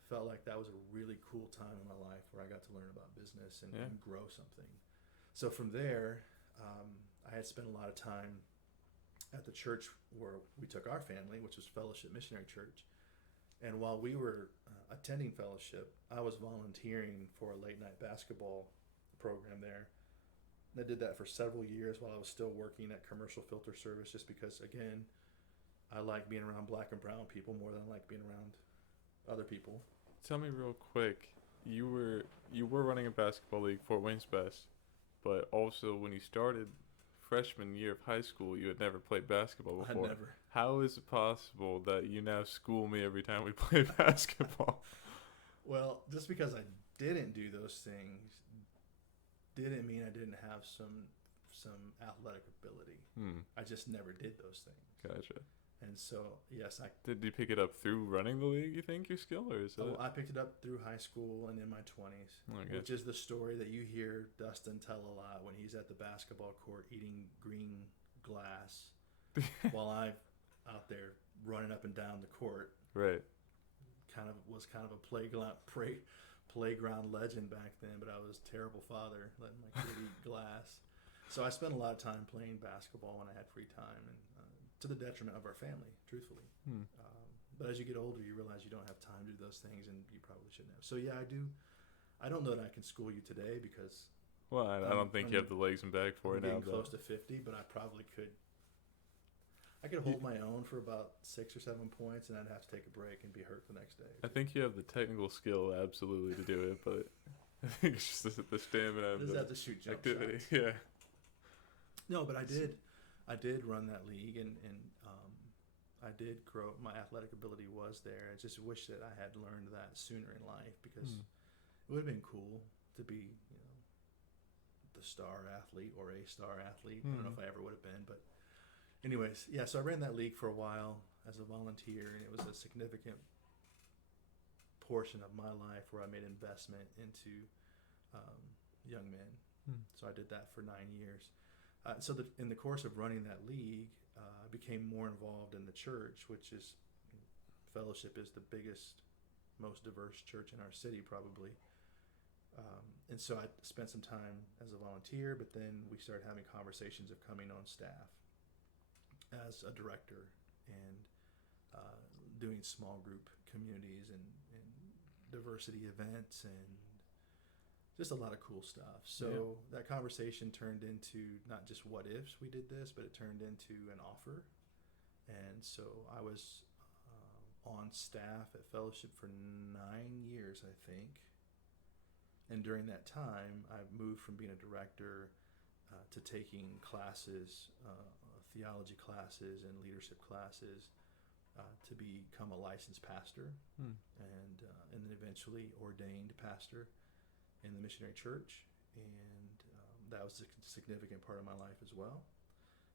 felt like that was a really cool time in my life where I got to learn about business and grow something. So from there, I had spent a lot of time at the church where we took our family, which was Fellowship Missionary Church. And while we were attending Fellowship, I was volunteering for a late night basketball program there. I did that for several years while I was still working at commercial filter service, just because, again, I like being around black and brown people more than I like being around other people. Tell me real quick, you were running a basketball league, Fort Wayne's Best, but also when you started freshman year of high school, you had never played basketball I before. never. How is it possible that you now school me every time we play basketball? Well, just because I didn't do those things didn't mean I didn't have some athletic ability. Hmm. I just never did those things. Gotcha. And so, yes, Did you pick it up through running the league, you think, your skill, or is it? I picked it up through high school and in my 20s, Okay. which is the story that you hear Dustin tell a lot when he's at the basketball court eating green glass while I'm out there running up and down the court. Right. Was kind of a playground legend back then, but I was a terrible father letting my kid eat glass. So I spent a lot of time playing basketball when I had free time, and to the detriment of our family, truthfully. Hmm. But as you get older, you realize you don't have time to do those things, and you probably shouldn't have. So yeah, I do. I don't know that I can school you today because Well, I don't think you have the legs and back for I'm it now. getting close to 50, but I probably could. I could hold my own for about 6 or 7 points, and I'd have to take a break and be hurt the next day. I think you have the technical skill absolutely to do it, but I think it's just the stamina and Does the have to shoot jump activity. shots. Yeah. No, but I did run that league, and I did grow. My athletic ability was there. I just wish that I had learned that sooner in life, because it would have been cool to be, the star athlete or a star athlete. I don't know if I ever would have been, but anyways, yeah. So I ran that league for a while as a volunteer, and it was a significant portion of my life where I made investment into young men. So I did that for 9 years. In the course of running that league, I became more involved in the church, which is, Fellowship is the biggest, most diverse church in our city, probably. And so I spent some time as a volunteer, but then we started having conversations of coming on staff as a director and doing small group communities and diversity events and just a lot of cool stuff. So that conversation turned into not just what ifs we did this, but it turned into an offer. And so I was on staff at Fellowship for 9 years, I think. And during that time, I moved from being a director to taking classes, theology classes and leadership classes, to become a licensed pastor, and then eventually ordained pastor in the missionary church. And that was a significant part of my life as well.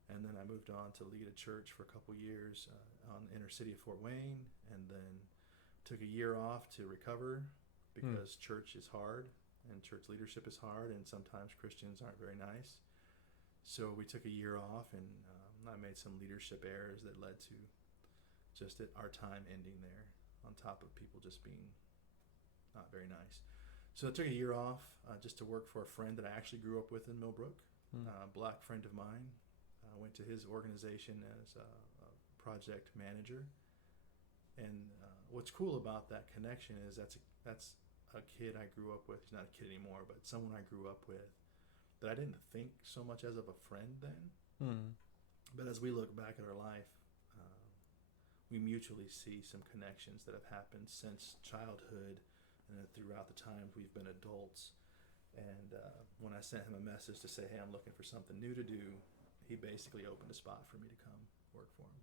And then I moved on to lead a church for a couple years on the inner city of Fort Wayne, and then took a year off to recover, because church is hard and church leadership is hard, and sometimes Christians aren't very nice. So we took a year off, and I made some leadership errors that led to just our time ending there, on top of people just being not very nice. So I took a year off just to work for a friend that I actually grew up with in Millbrook, a black friend of mine. I went to his organization as a project manager. And what's cool about that connection is that's a kid I grew up with. He's not a kid anymore, but someone I grew up with that I didn't think so much as of a friend then. But as we look back at our life, we mutually see some connections that have happened since childhood and throughout the times we've been adults. And when I sent him a message to say, hey, I'm looking for something new to do, he basically opened a spot for me to come work for him,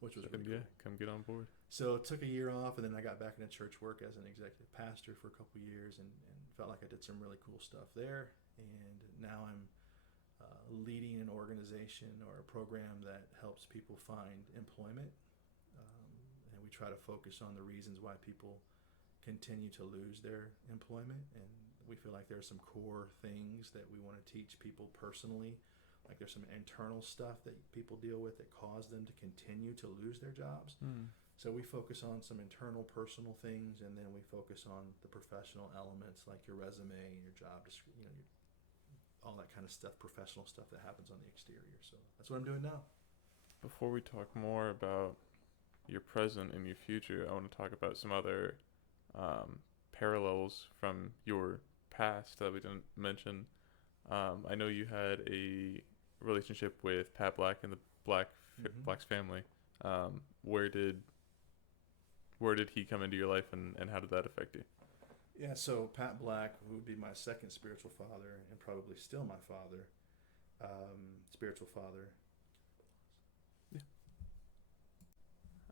which was really cool. Come get on board. So took a year off, and then I got back into church work as an executive pastor for a couple years, and felt like I did some really cool stuff there. And now I'm leading an organization or a program that helps people find employment. And we try to focus on the reasons why people continue to lose their employment. And we feel like there are some core things that we want to teach people personally. Like there's some internal stuff that people deal with that cause them to continue to lose their jobs. So we focus on some internal personal things, and then we focus on the professional elements like your resume and your job description, all that kind of stuff, professional stuff that happens on the exterior. So that's what I'm doing now. Before we talk more about your present and your future, I want to talk about some other parallels from your past that we didn't mention. I know you had a relationship with Pat Black and the Black's family. Where did he come into your life, and how did that affect you? Yeah, so Pat Black, who would be my second spiritual father and probably still my father, spiritual father.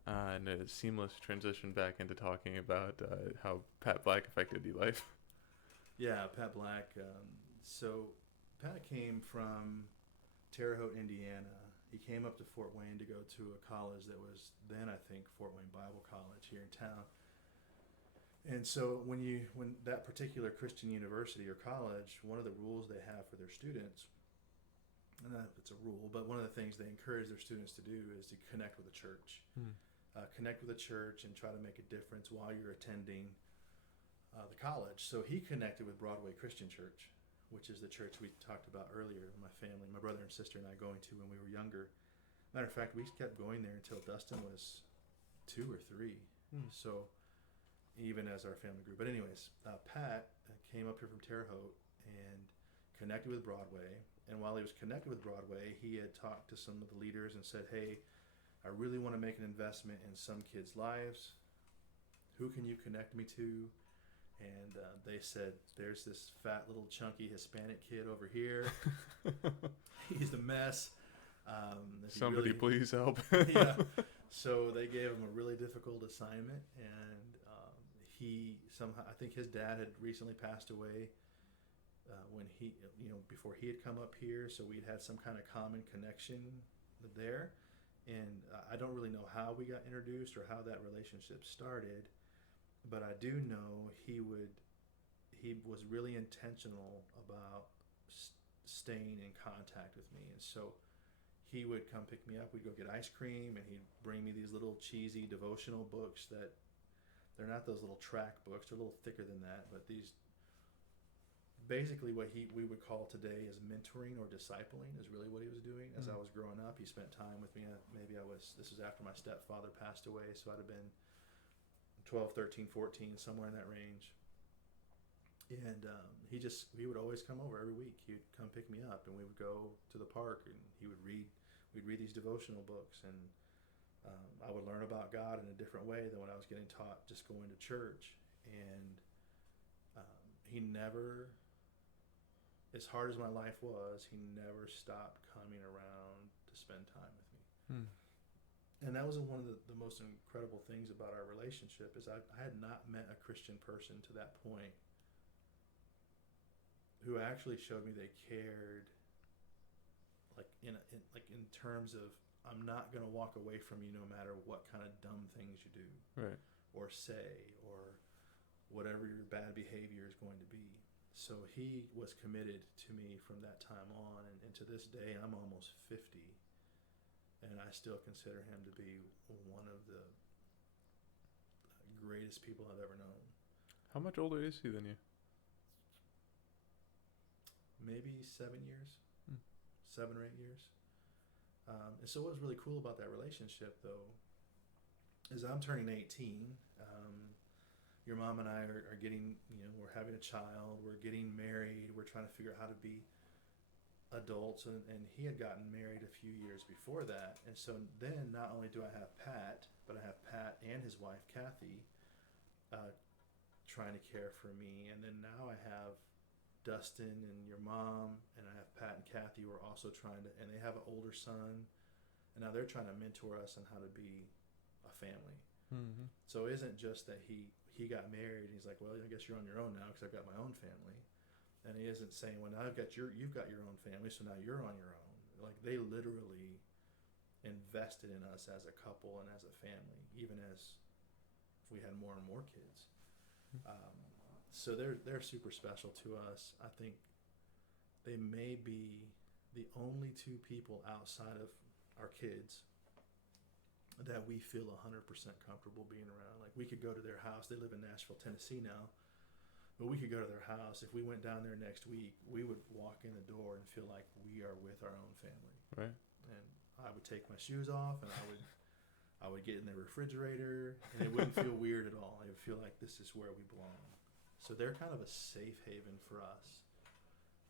And a seamless transition back into talking about how Pat Black affected your life. Yeah, Pat Black. So Pat came from Terre Haute, Indiana. He came up to Fort Wayne to go to a college that was then, I think, Fort Wayne Bible College here in town. And so when that particular Christian university or college, one of the rules they have for their students, and not if it's a rule, but one of the things they encourage their students to do is to connect with a church. Connect with a church and try to make a difference while you're attending the college. So he connected with Broadway Christian Church, which is the church we talked about earlier, my family, my brother and sister and I going to when we were younger. Matter of fact, we kept going there until Dustin was 2 or 3. So even as our family grew. But anyways, Pat came up here from Terre Haute and connected with Broadway. And while he was connected with Broadway, he had talked to some of the leaders and said, hey, I really want to make an investment in some kids' lives. Who can you connect me to? And they said, there's this fat little chunky Hispanic kid over here. He's the mess. Somebody please help. Yeah. So they gave him a really difficult assignment. And he somehow, I think his dad had recently passed away when he, before he had come up here. So we'd had some kind of common connection there. And I don't really know how we got introduced or how that relationship started, but I do know he was really intentional about staying in contact with me. And so he would come pick me up. We'd go get ice cream, and he'd bring me these little cheesy devotional books that they're not those little track books. They're a little thicker than that, but these basically what we would call today as mentoring or discipling is really what he was doing. As I was growing up, he spent time with me. This was after my stepfather passed away, so I'd have been 12, 13, 14, somewhere in that range. And he would always come over every week. He would come pick me up, and we would go to the park, and we'd read these devotional books, and I would learn about God in a different way than what I was getting taught just going to church. And he never, as hard as my life was, he never stopped coming around to spend time with me. And that was one of the most incredible things about our relationship is I had not met a Christian person to that point who actually showed me they cared, like in terms of, I'm not going to walk away from you no matter what kind of dumb things you do, right, or say, or whatever your bad behavior is going to be. So he was committed to me from that time on, and to this day, I'm almost 50, and I still consider him to be one of the greatest people I've ever known. How much older is he than you? Maybe 7 years, 7 or 8 years. And so what was really cool about that relationship, though, is I'm turning 18. Your mom and I are getting, we're having a child, we're getting married, we're trying to figure out how to be adults, and he had gotten married a few years before that. And so then not only do I have Pat, but I have Pat and his wife, Kathy, trying to care for me. And then now I have Dustin and your mom, and I have Pat and Kathy who are also trying to, and they have an older son, and now they're trying to mentor us on how to be a family. Mm-hmm. So it isn't just that he got married and he's like, well, I guess you're on your own now because I've got my own family. And he isn't saying, well, now you've got your own family, so now you're on your own. Like, they literally invested in us as a couple and as a family, even as we had more and more kids. So they're super special to us. I think they may be the only two people outside of our kids that we feel 100% comfortable being around. Like, we could go to their house. They live in Nashville, Tennessee now. But we could go to their house. If we went down there next week, we would walk in the door and feel like we are with our own family. Right. And I would take my shoes off, and I would get in the refrigerator, and it wouldn't feel weird at all. It would feel like this is where we belong. So they're kind of a safe haven for us.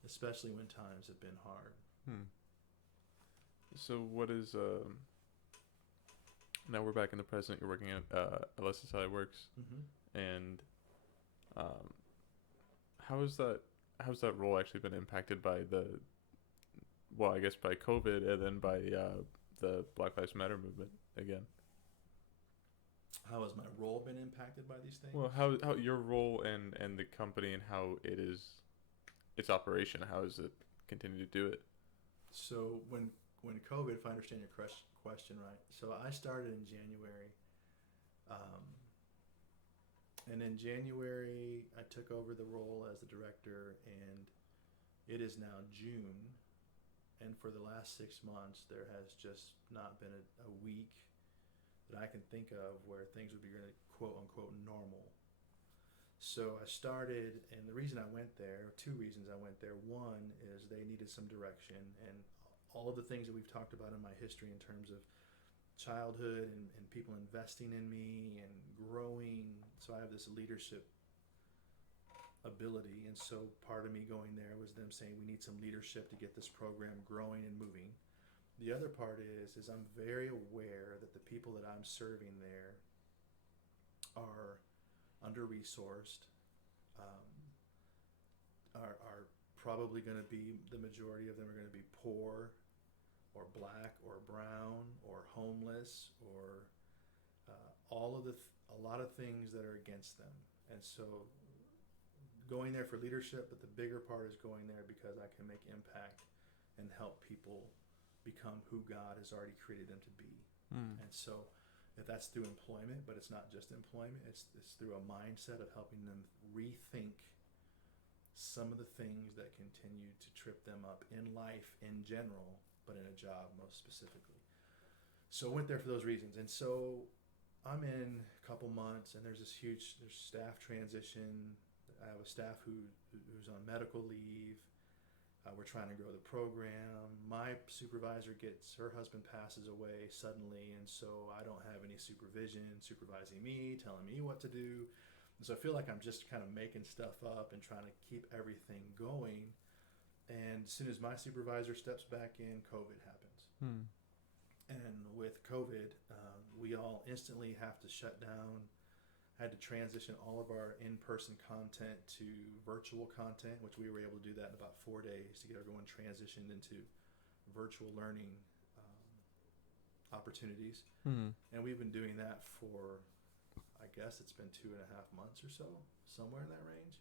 especially when times have been hard. Hmm. So what is now we're back in the present. You're working at LSSI Works, Mm-hmm. and um, how is that? How's that role actually been impacted by the? Well, I guess by COVID, and then by the Black Lives Matter movement again. How has my role been impacted by these things? Well, how your role and the company and how it is its operation? How does it continue to do it? So when COVID, if I understand your question right, so I started in January, um, and in January I took over the role as the director, and it is now June, and for the last 6 months there has just not been a week that I can think of where things would be really quote unquote normal. So I started, and the reason I went there, two reasons I went there. One is they needed some direction, and all of the things that we've talked about in my history in terms of childhood and people investing in me and growing. So I have this leadership ability, and so part of me going there was them saying we need some leadership to get this program growing and moving. The other part is I'm very aware that the people that I'm serving there are under resourced, um, are probably going to be, the majority of them are going to be poor or black or brown or homeless or all of a lot of things that are against them. And so going there for leadership, but the bigger part is going there because I can make impact and help people become who God has already created them to be. Hmm. And so if that's through employment, but it's not just employment, it's through a mindset of helping them rethink some of the things that continue to trip them up in life in general, but in a job most specifically. So I went there for those reasons. And so I'm in a couple months, and there's staff transition. I have a staff who's on medical leave. We're trying to grow the program. My supervisor her husband passes away suddenly, and so I don't have any supervision supervising me, telling me what to do. And so I feel like I'm just kind of making stuff up and trying to keep everything going. And as soon as my supervisor steps back in, COVID happens. Hmm. And with COVID, we all instantly have to shut down. Had to transition all of our in-person content to virtual content, which we were able to do that in about 4 days to get everyone transitioned into virtual learning opportunities. Hmm. And we've been doing that for, I guess it's been 2.5 months or so, somewhere in that range,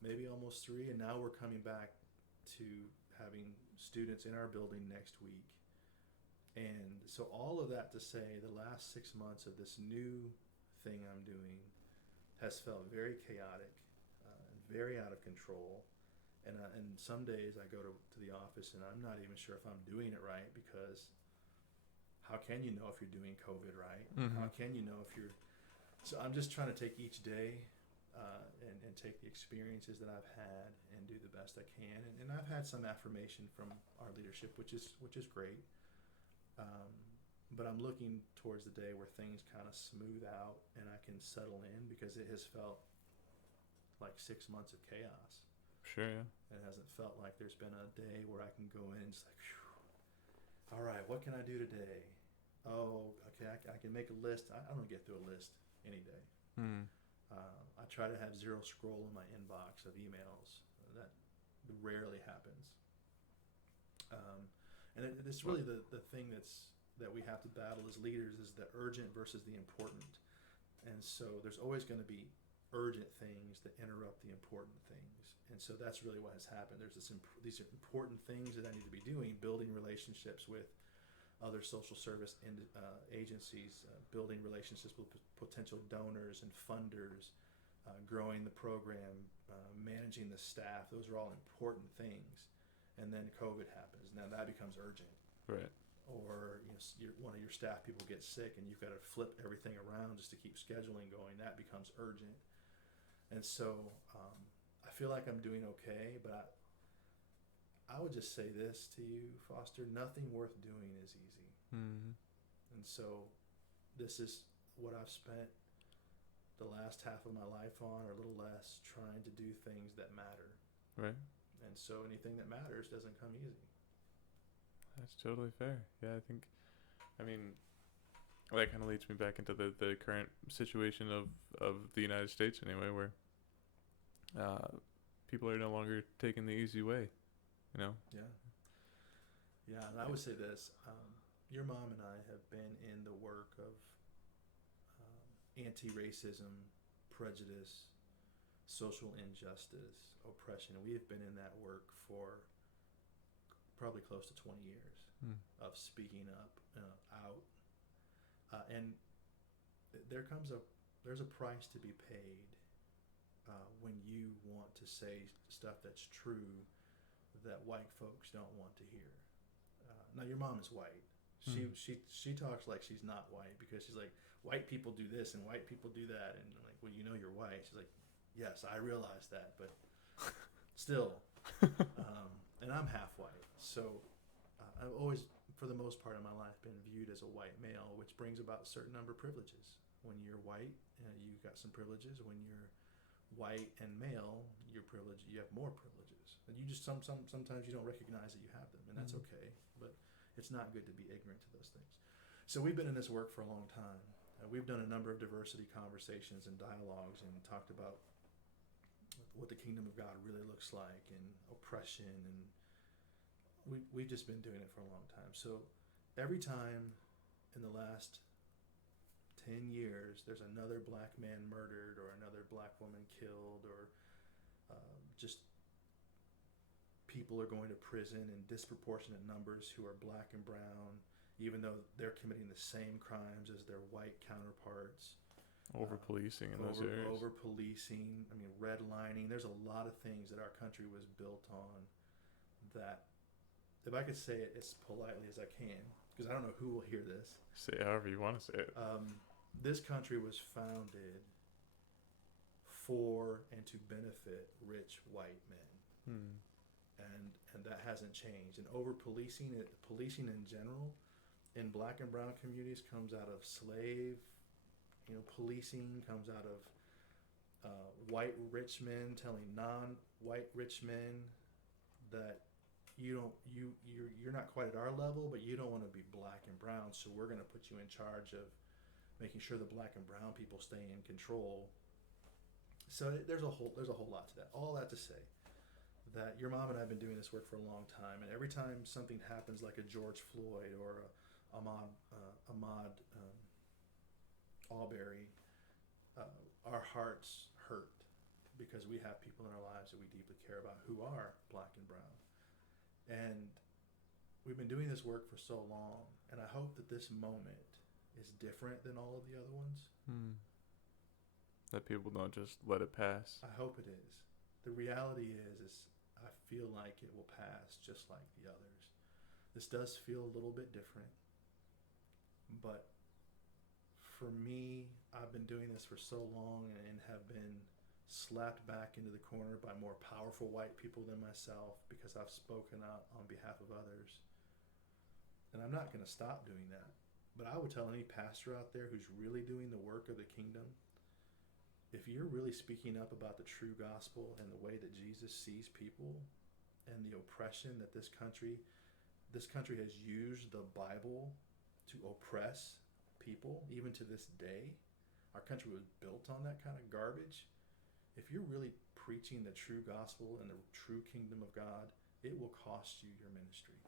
maybe almost 3. And now we're coming back to having students in our building next week. And so all of that to say, the last 6 months of this new thing I'm doing has felt very chaotic, very out of control. And some days I go to the office and I'm not even sure if I'm doing it right, because how can you know if you're doing COVID right? Mm-hmm. How can you know if you're... So I'm just trying to take each day and take the experiences that I've had and do the best I can. And I've had some affirmation from our leadership, which is great. But I'm looking towards the day where things kind of smooth out and I can settle in, because it has felt like 6 months of chaos. Sure, yeah. It hasn't felt like there's been a day where I can go in and just like, whew, all right, what can I do today? Oh, okay, I can make a list. I don't get through a list any day. Hmm. I try to have zero scroll in my inbox of emails. That rarely happens. And it's really the thing that we have to battle as leaders, is the urgent versus the important. And so there's always going to be urgent things that interrupt the important things. And so that's really what has happened. There's these important things that I need to be doing, building relationships with other social service agencies, building relationships with potential donors and funders, growing the program, managing the staff. Those are all important things. And then COVID happens. Now that becomes urgent. Right. Or one of your staff people gets sick and you've got to flip everything around just to keep scheduling going. That becomes urgent. And so I feel like I'm doing okay, but I would just say this to you, Foster: nothing worth doing is easy. Mm-hmm. And so this is what I've spent the last half of my life on, or a little less, trying to do things that matter. Right. And And so anything that matters doesn't come easy. That's totally fair. Yeah, I think. I mean, that kind of leads me back into the current situation of the United States anyway, where uh, people are no longer taking the easy way. You know. Yeah. Yeah, and I would say this: your mom and I have been in the work of anti-racism, prejudice, social injustice, oppression. We have been in that work for probably close to 20 years Hmm. of speaking up, out, and there's a price to be paid when you want to say stuff that's true that white folks don't want to hear. Now your mom is white. She talks like she's not white because she's like, white people do this and white people do that, and I'm like, well, you know you're white. She's like, yes, I realize that, but still, and I'm half white, so I've always, for the most part of my life, been viewed as a white male, which brings about a certain number of privileges. When you're white, you got some privileges. When you're white and male, you have more privileges, and you just sometimes you don't recognize that you have them, and that's okay. But it's not good to be ignorant to those things. So we've been in this work for a long time. We've done a number of diversity conversations and dialogues and talked about what the kingdom of God really looks like and oppression, and we've just been doing it for a long time. So every time in the last 10 years there's another black man murdered or another black woman killed, or just people are going to prison in disproportionate numbers who are black and brown, even though they're committing the same crimes as their white counterparts. Over policing in those areas. Over policing. I mean, redlining. There's a lot of things that our country was built on that, if I could say it as politely as I can, because I don't know who will hear this. Say it however you want to say it. This country was founded for and to benefit rich white men. And that hasn't changed. And over policing in general in black and brown communities comes out of slave, policing comes out of white rich men telling non-white rich men that you're not quite at our level, but you don't want to be black and brown, so we're going to put you in charge of making sure the black and brown people stay in control. So there's a whole lot to that. All that to say that your mom and I have been doing this work for a long time, and every time something happens like a George Floyd or a Ahmaud Arbery, our hearts hurt because we have people in our lives that we deeply care about who are black and brown. And we've been doing this work for so long, and I hope that this moment is different than all of the other ones. That people don't just let it pass. I hope it is. The reality is I feel like it will pass just like the others. This does feel a little bit different, but for me, I've been doing this for so long and have been slapped back into the corner by more powerful white people than myself because I've spoken out on behalf of others. And I'm not going to stop doing that. But I would tell any pastor out there who's really doing the work of the kingdom, if you're really speaking up about the true gospel and the way that Jesus sees people and the oppression that this country has used the Bible to oppress people, even to this day. Our country was built on that kind of garbage. If you're really preaching the true gospel and the true kingdom of God, it will cost you your ministry.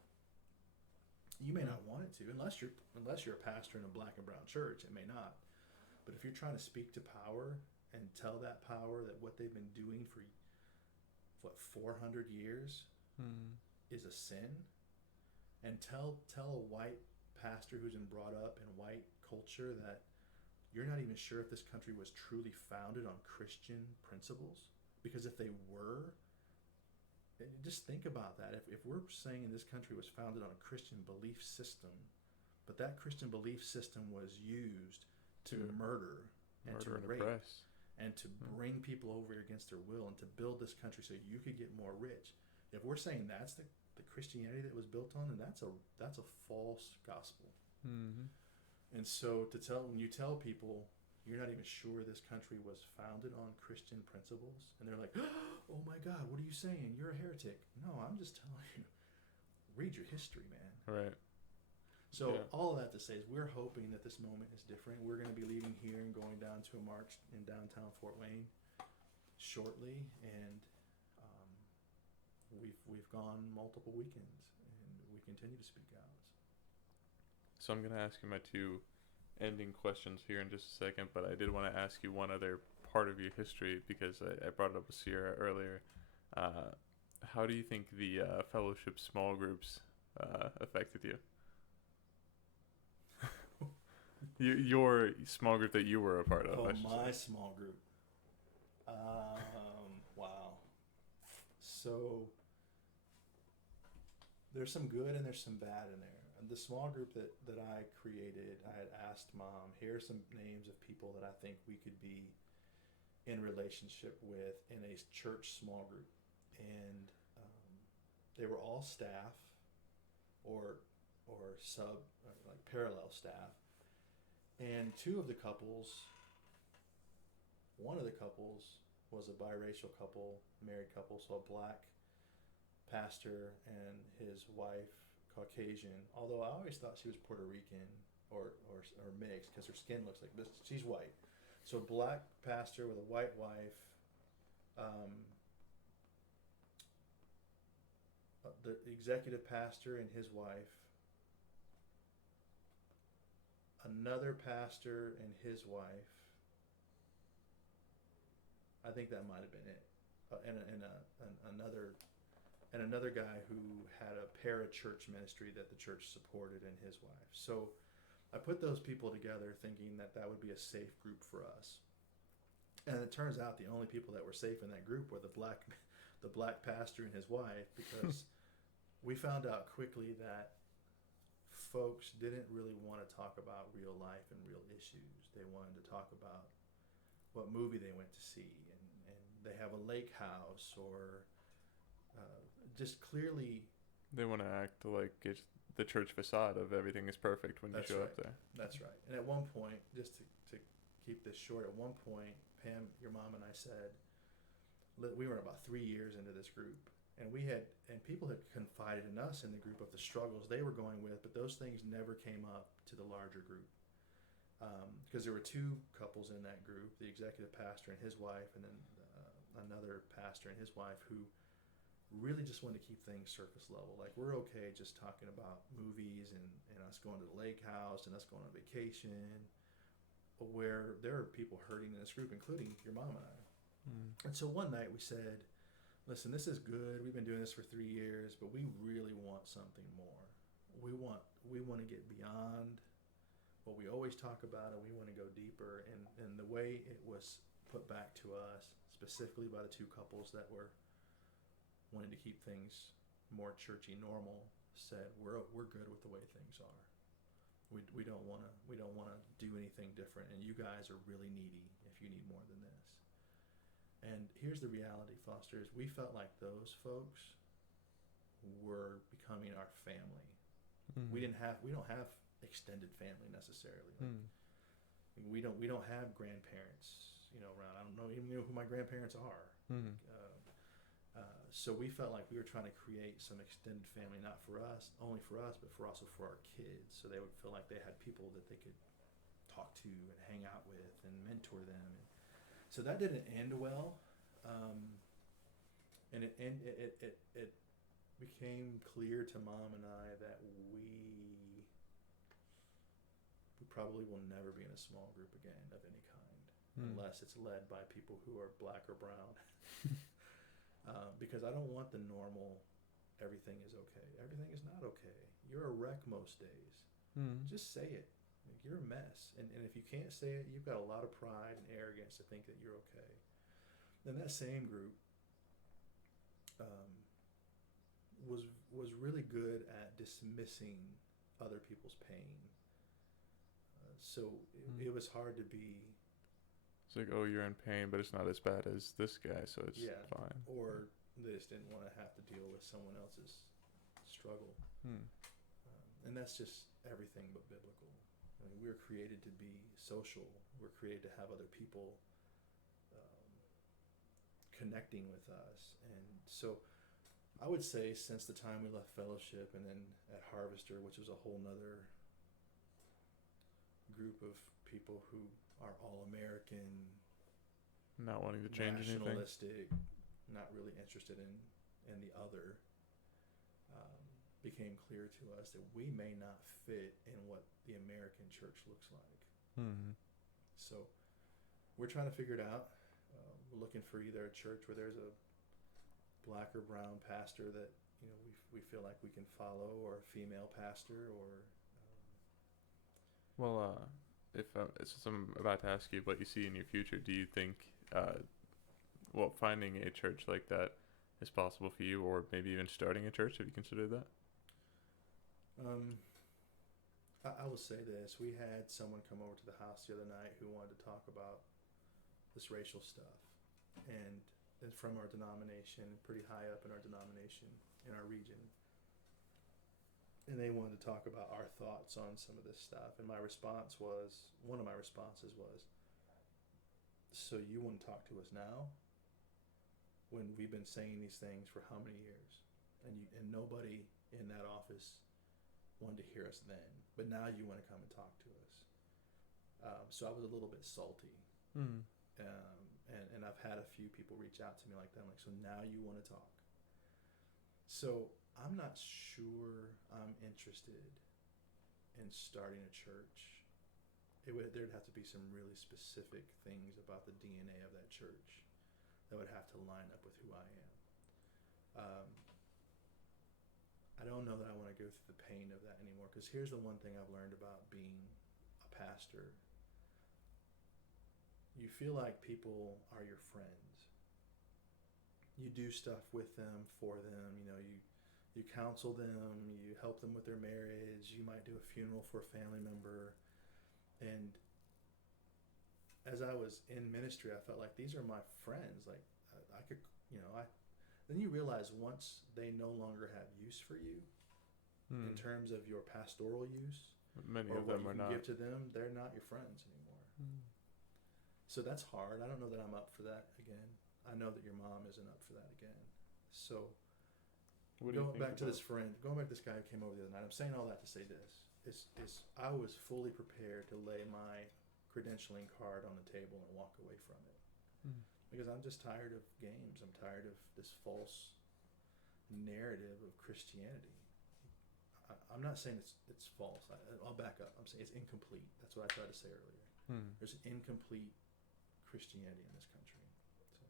You may not want it to, unless you're a pastor in a black and brown church. It may not. But if you're trying to speak to power and tell that power that what they've been doing for 400 years is a sin, and tell a white pastor who's been brought up in white culture that you're not even sure if this country was truly founded on Christian principles, because if they were, just think about that. If we're saying this country was founded on a Christian belief system, but that Christian belief system was used to murder and to rape oppress, and to bring people over against their will and to build this country so you could get more rich. If we're saying that's the Christianity that was built on, then that's a false gospel. And so when you tell people you're not even sure this country was founded on Christian principles? And they're like, oh my God, what are you saying? You're a heretic. No, I'm just telling you, read your history, man. Right. So Yeah. all of that to say is we're hoping that this moment is different. We're going to be leaving here and going down to a march in downtown Fort Wayne shortly, and we've gone multiple weekends, and we continue to speak out. So I'm gonna ask you my two ending questions here in just a second, but I did want to ask you one other part of your history because I brought it up with Sierra earlier. How do you think the fellowship small groups affected you? Your small group that you were a part of. Oh, I should my say. small group. Wow. So there's some good and there's some bad in there. The small group that I created, I had asked Mom, here are some names of people that I think we could be in relationship with in a church small group. And they were all staff or sub, like parallel staff. And one of the couples was a biracial couple, married couple, so a black pastor and his wife, Caucasian. Although I always thought she was Puerto Rican or mixed because her skin looks like this. She's white. So black pastor with a white wife. The executive pastor and his wife. Another pastor and his wife. I think that might have been it. And another guy who had a para-church ministry that the church supported, and his wife. So I put those people together thinking that would be a safe group for us. And it turns out the only people that were safe in that group were the black pastor and his wife, because we found out quickly that folks didn't really want to talk about real life and real issues. They wanted to talk about what movie they went to see, and they have a lake house, or just clearly. They want to act like it's the church facade of everything is perfect when you show up there. That's right. And at one point, just to keep this short, at one point, Pam, your mom, and I said, we were about 3 years into this group, and people had confided in us in the group of the struggles they were going with, but those things never came up to the larger group. Because there were two couples in that group, the executive pastor and his wife, and then another pastor and his wife, who really just wanted to keep things surface level. Like, we're okay just talking about movies and us going to the lake house and us going on vacation, where there are people hurting in this group, including your mom and I. And so one night we said, listen, this is good. We've been doing this for 3 years, but we really want something more. We want to get beyond what we always talk about, and we want to go deeper. And the way it was put back to us, specifically by the two couples that were wanting to keep things more churchy normal, said we're good with the way things are. We don't want to do anything different, and you guys are really needy if you need more than this. And here's the reality, Foster, is we felt like those folks were becoming our family. We don't have extended family necessarily. We don't have grandparents, around. I don't even know who my grandparents are. So we felt like we were trying to create some extended family, not for us, only for us, but also for our kids. So they would feel like they had people that they could talk to and hang out with and mentor them. And so that didn't end well. And it became clear to Mom and I that we probably will never be in a small group again of any kind, unless it's led by people who are black or brown. Because I don't want the normal, everything is okay. Everything is not okay. You're a wreck most days. Just say it. Like, you're a mess. And if you can't say it, you've got a lot of pride and arrogance to think that you're okay. Then that same group was really good at dismissing other people's pain. So it was hard to be. It's like, oh, you're in pain, but it's not as bad as this guy, so it's fine. Or they just didn't want to have to deal with someone else's struggle. And that's just everything but biblical. I mean, we're created to be social. We're created to have other people um, connecting with us. And so I would say since the time we left fellowship and then at Harvester, which was a whole nother group of people who are all American, Not wanting to change anything. nationalistic, not really interested in the other, became clear to us that we may not fit in what the American church looks like. Mm-hmm. So we're trying to figure it out. We're looking for either a church where there's a black or brown pastor that we feel like we can follow, or a female pastor, or Well, if since I'm about to ask you what you see in your future, do you think, finding a church like that is possible for you, or maybe even starting a church? Have you considered that? I will say this: we had someone come over to the house the other night who wanted to talk about this racial stuff, and from our denomination, pretty high up in our denomination, in our region. And they wanted to talk about our thoughts on some of this stuff. And one of my responses was, so you want to talk to us now? When we've been saying these things for how many years? And nobody in that office wanted to hear us then. But now you want to come and talk to us. So I was a little bit salty. Mm. And I've had a few people reach out to me like that. I'm like, so now you want to talk? So I'm not sure I'm interested in starting a church. There'd have to be some really specific things about the DNA of that church that would have to line up with who I am. I don't know that I want to go through the pain of that anymore, because here's the one thing I've learned about being a pastor. You feel like people are your friends. You do stuff with them, for them. You counsel them. You help them with their marriage. You might do a funeral for a family member. And as I was in ministry, I felt like these are my friends. Like I could, then you realize once they no longer have use for you in terms of your pastoral use, many or of what them you are can not. give to them, they're not your friends anymore. So that's hard. I don't know that I'm up for that again. I know that your mom isn't up for that again. So going back to this guy who came over the other night, I'm saying all that to say this. Is I was fully prepared to lay my credentialing card on the table and walk away from it. Because I'm just tired of games. I'm tired of this false narrative of Christianity. I'm not saying it's false. I'll back up. I'm saying it's incomplete. That's what I tried to say earlier. There's an incomplete Christianity in this country. So.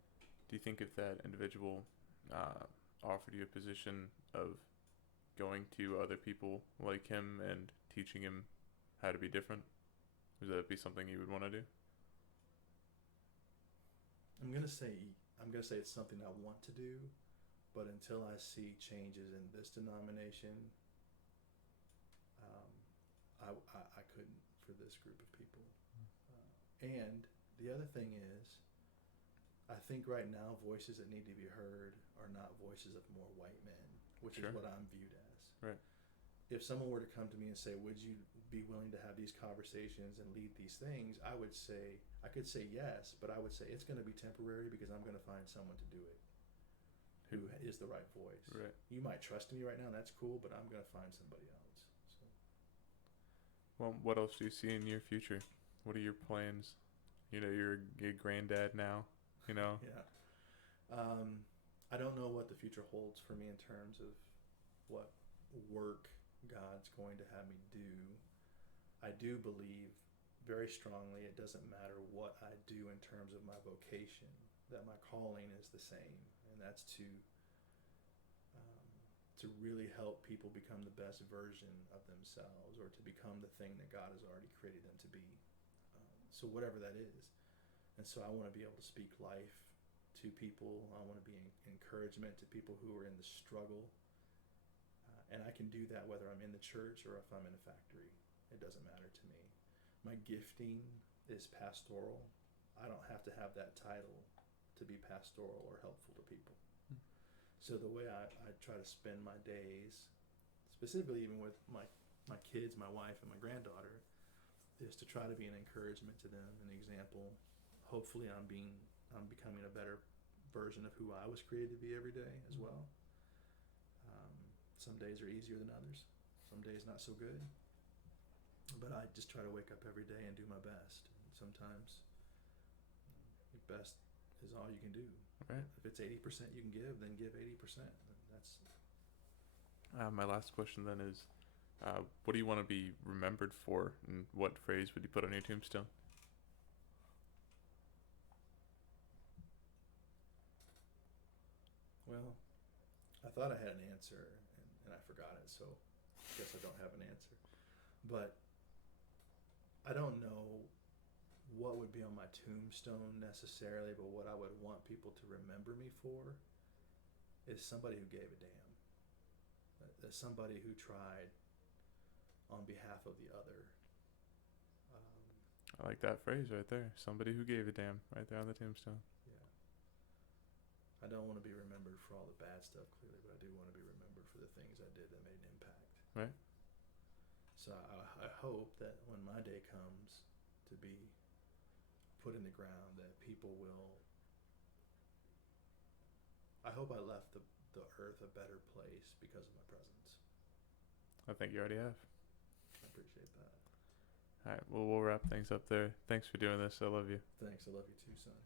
Do you think if that individual offered you a position of going to other people like him and teaching him how to be different, would that be something you would want to do? I'm gonna say it's something I want to do, but until I see changes in this denomination, I couldn't for this group of people. And the other thing is, I think right now voices that need to be heard are not voices of more white men, which is what I'm viewed as. Right. If someone were to come to me and say, would you be willing to have these conversations and lead these things, I could say yes, but I would say it's going to be temporary because I'm going to find someone to do it who is the right voice. Right. You might trust me right now, and that's cool, but I'm going to find somebody else. So. Well, what else do you see in your future? What are your plans? You're a granddad now, Yeah. I don't know what the future holds for me in terms of what work God's going to have me do. I do believe very strongly it doesn't matter what I do in terms of my vocation, that my calling is the same, and that's to really help people become the best version of themselves, or to become the thing that God has already created them to be. So whatever that is. And so I want to be able to speak life to people. I want to be encouragement to people who are in the struggle. And I can do that whether I'm in the church or if I'm in a factory. It doesn't matter to me. My gifting is pastoral. I don't have to have that title to be pastoral or helpful to people. So the way I try to spend my days, specifically even with my kids, my wife, and my granddaughter, is to try to be an encouragement to them, an example. Hopefully, I'm becoming a better version of who I was created to be every day as well. Some days are easier than others. Some days not so good. But I just try to wake up every day and do my best. And sometimes your best is all you can do. Right. If it's 80% you can give, then give 80%. That's My last question then is, what do you want to be remembered for, and what phrase would you put on your tombstone? well. I thought I had an answer, and I forgot it. So I guess I don't have an answer. But I don't know what would be on my tombstone necessarily, but what I would want people to remember me for is somebody who gave a damn. As somebody who tried on behalf of the other. Um, I like that phrase right there. Somebody who gave a damn, right there on the tombstone. yeah. I don't want to be remembered for all the bad stuff, clearly, but I do want to be remembered for the things I did that made an impact. Right. So I hope that when my day comes to be put in the ground, that people will. I hope I left the earth a better place because of my presence. I think you already have. I appreciate that. All right. Well, we'll wrap things up there. Thanks for doing this. I love you. Thanks. I love you too, son.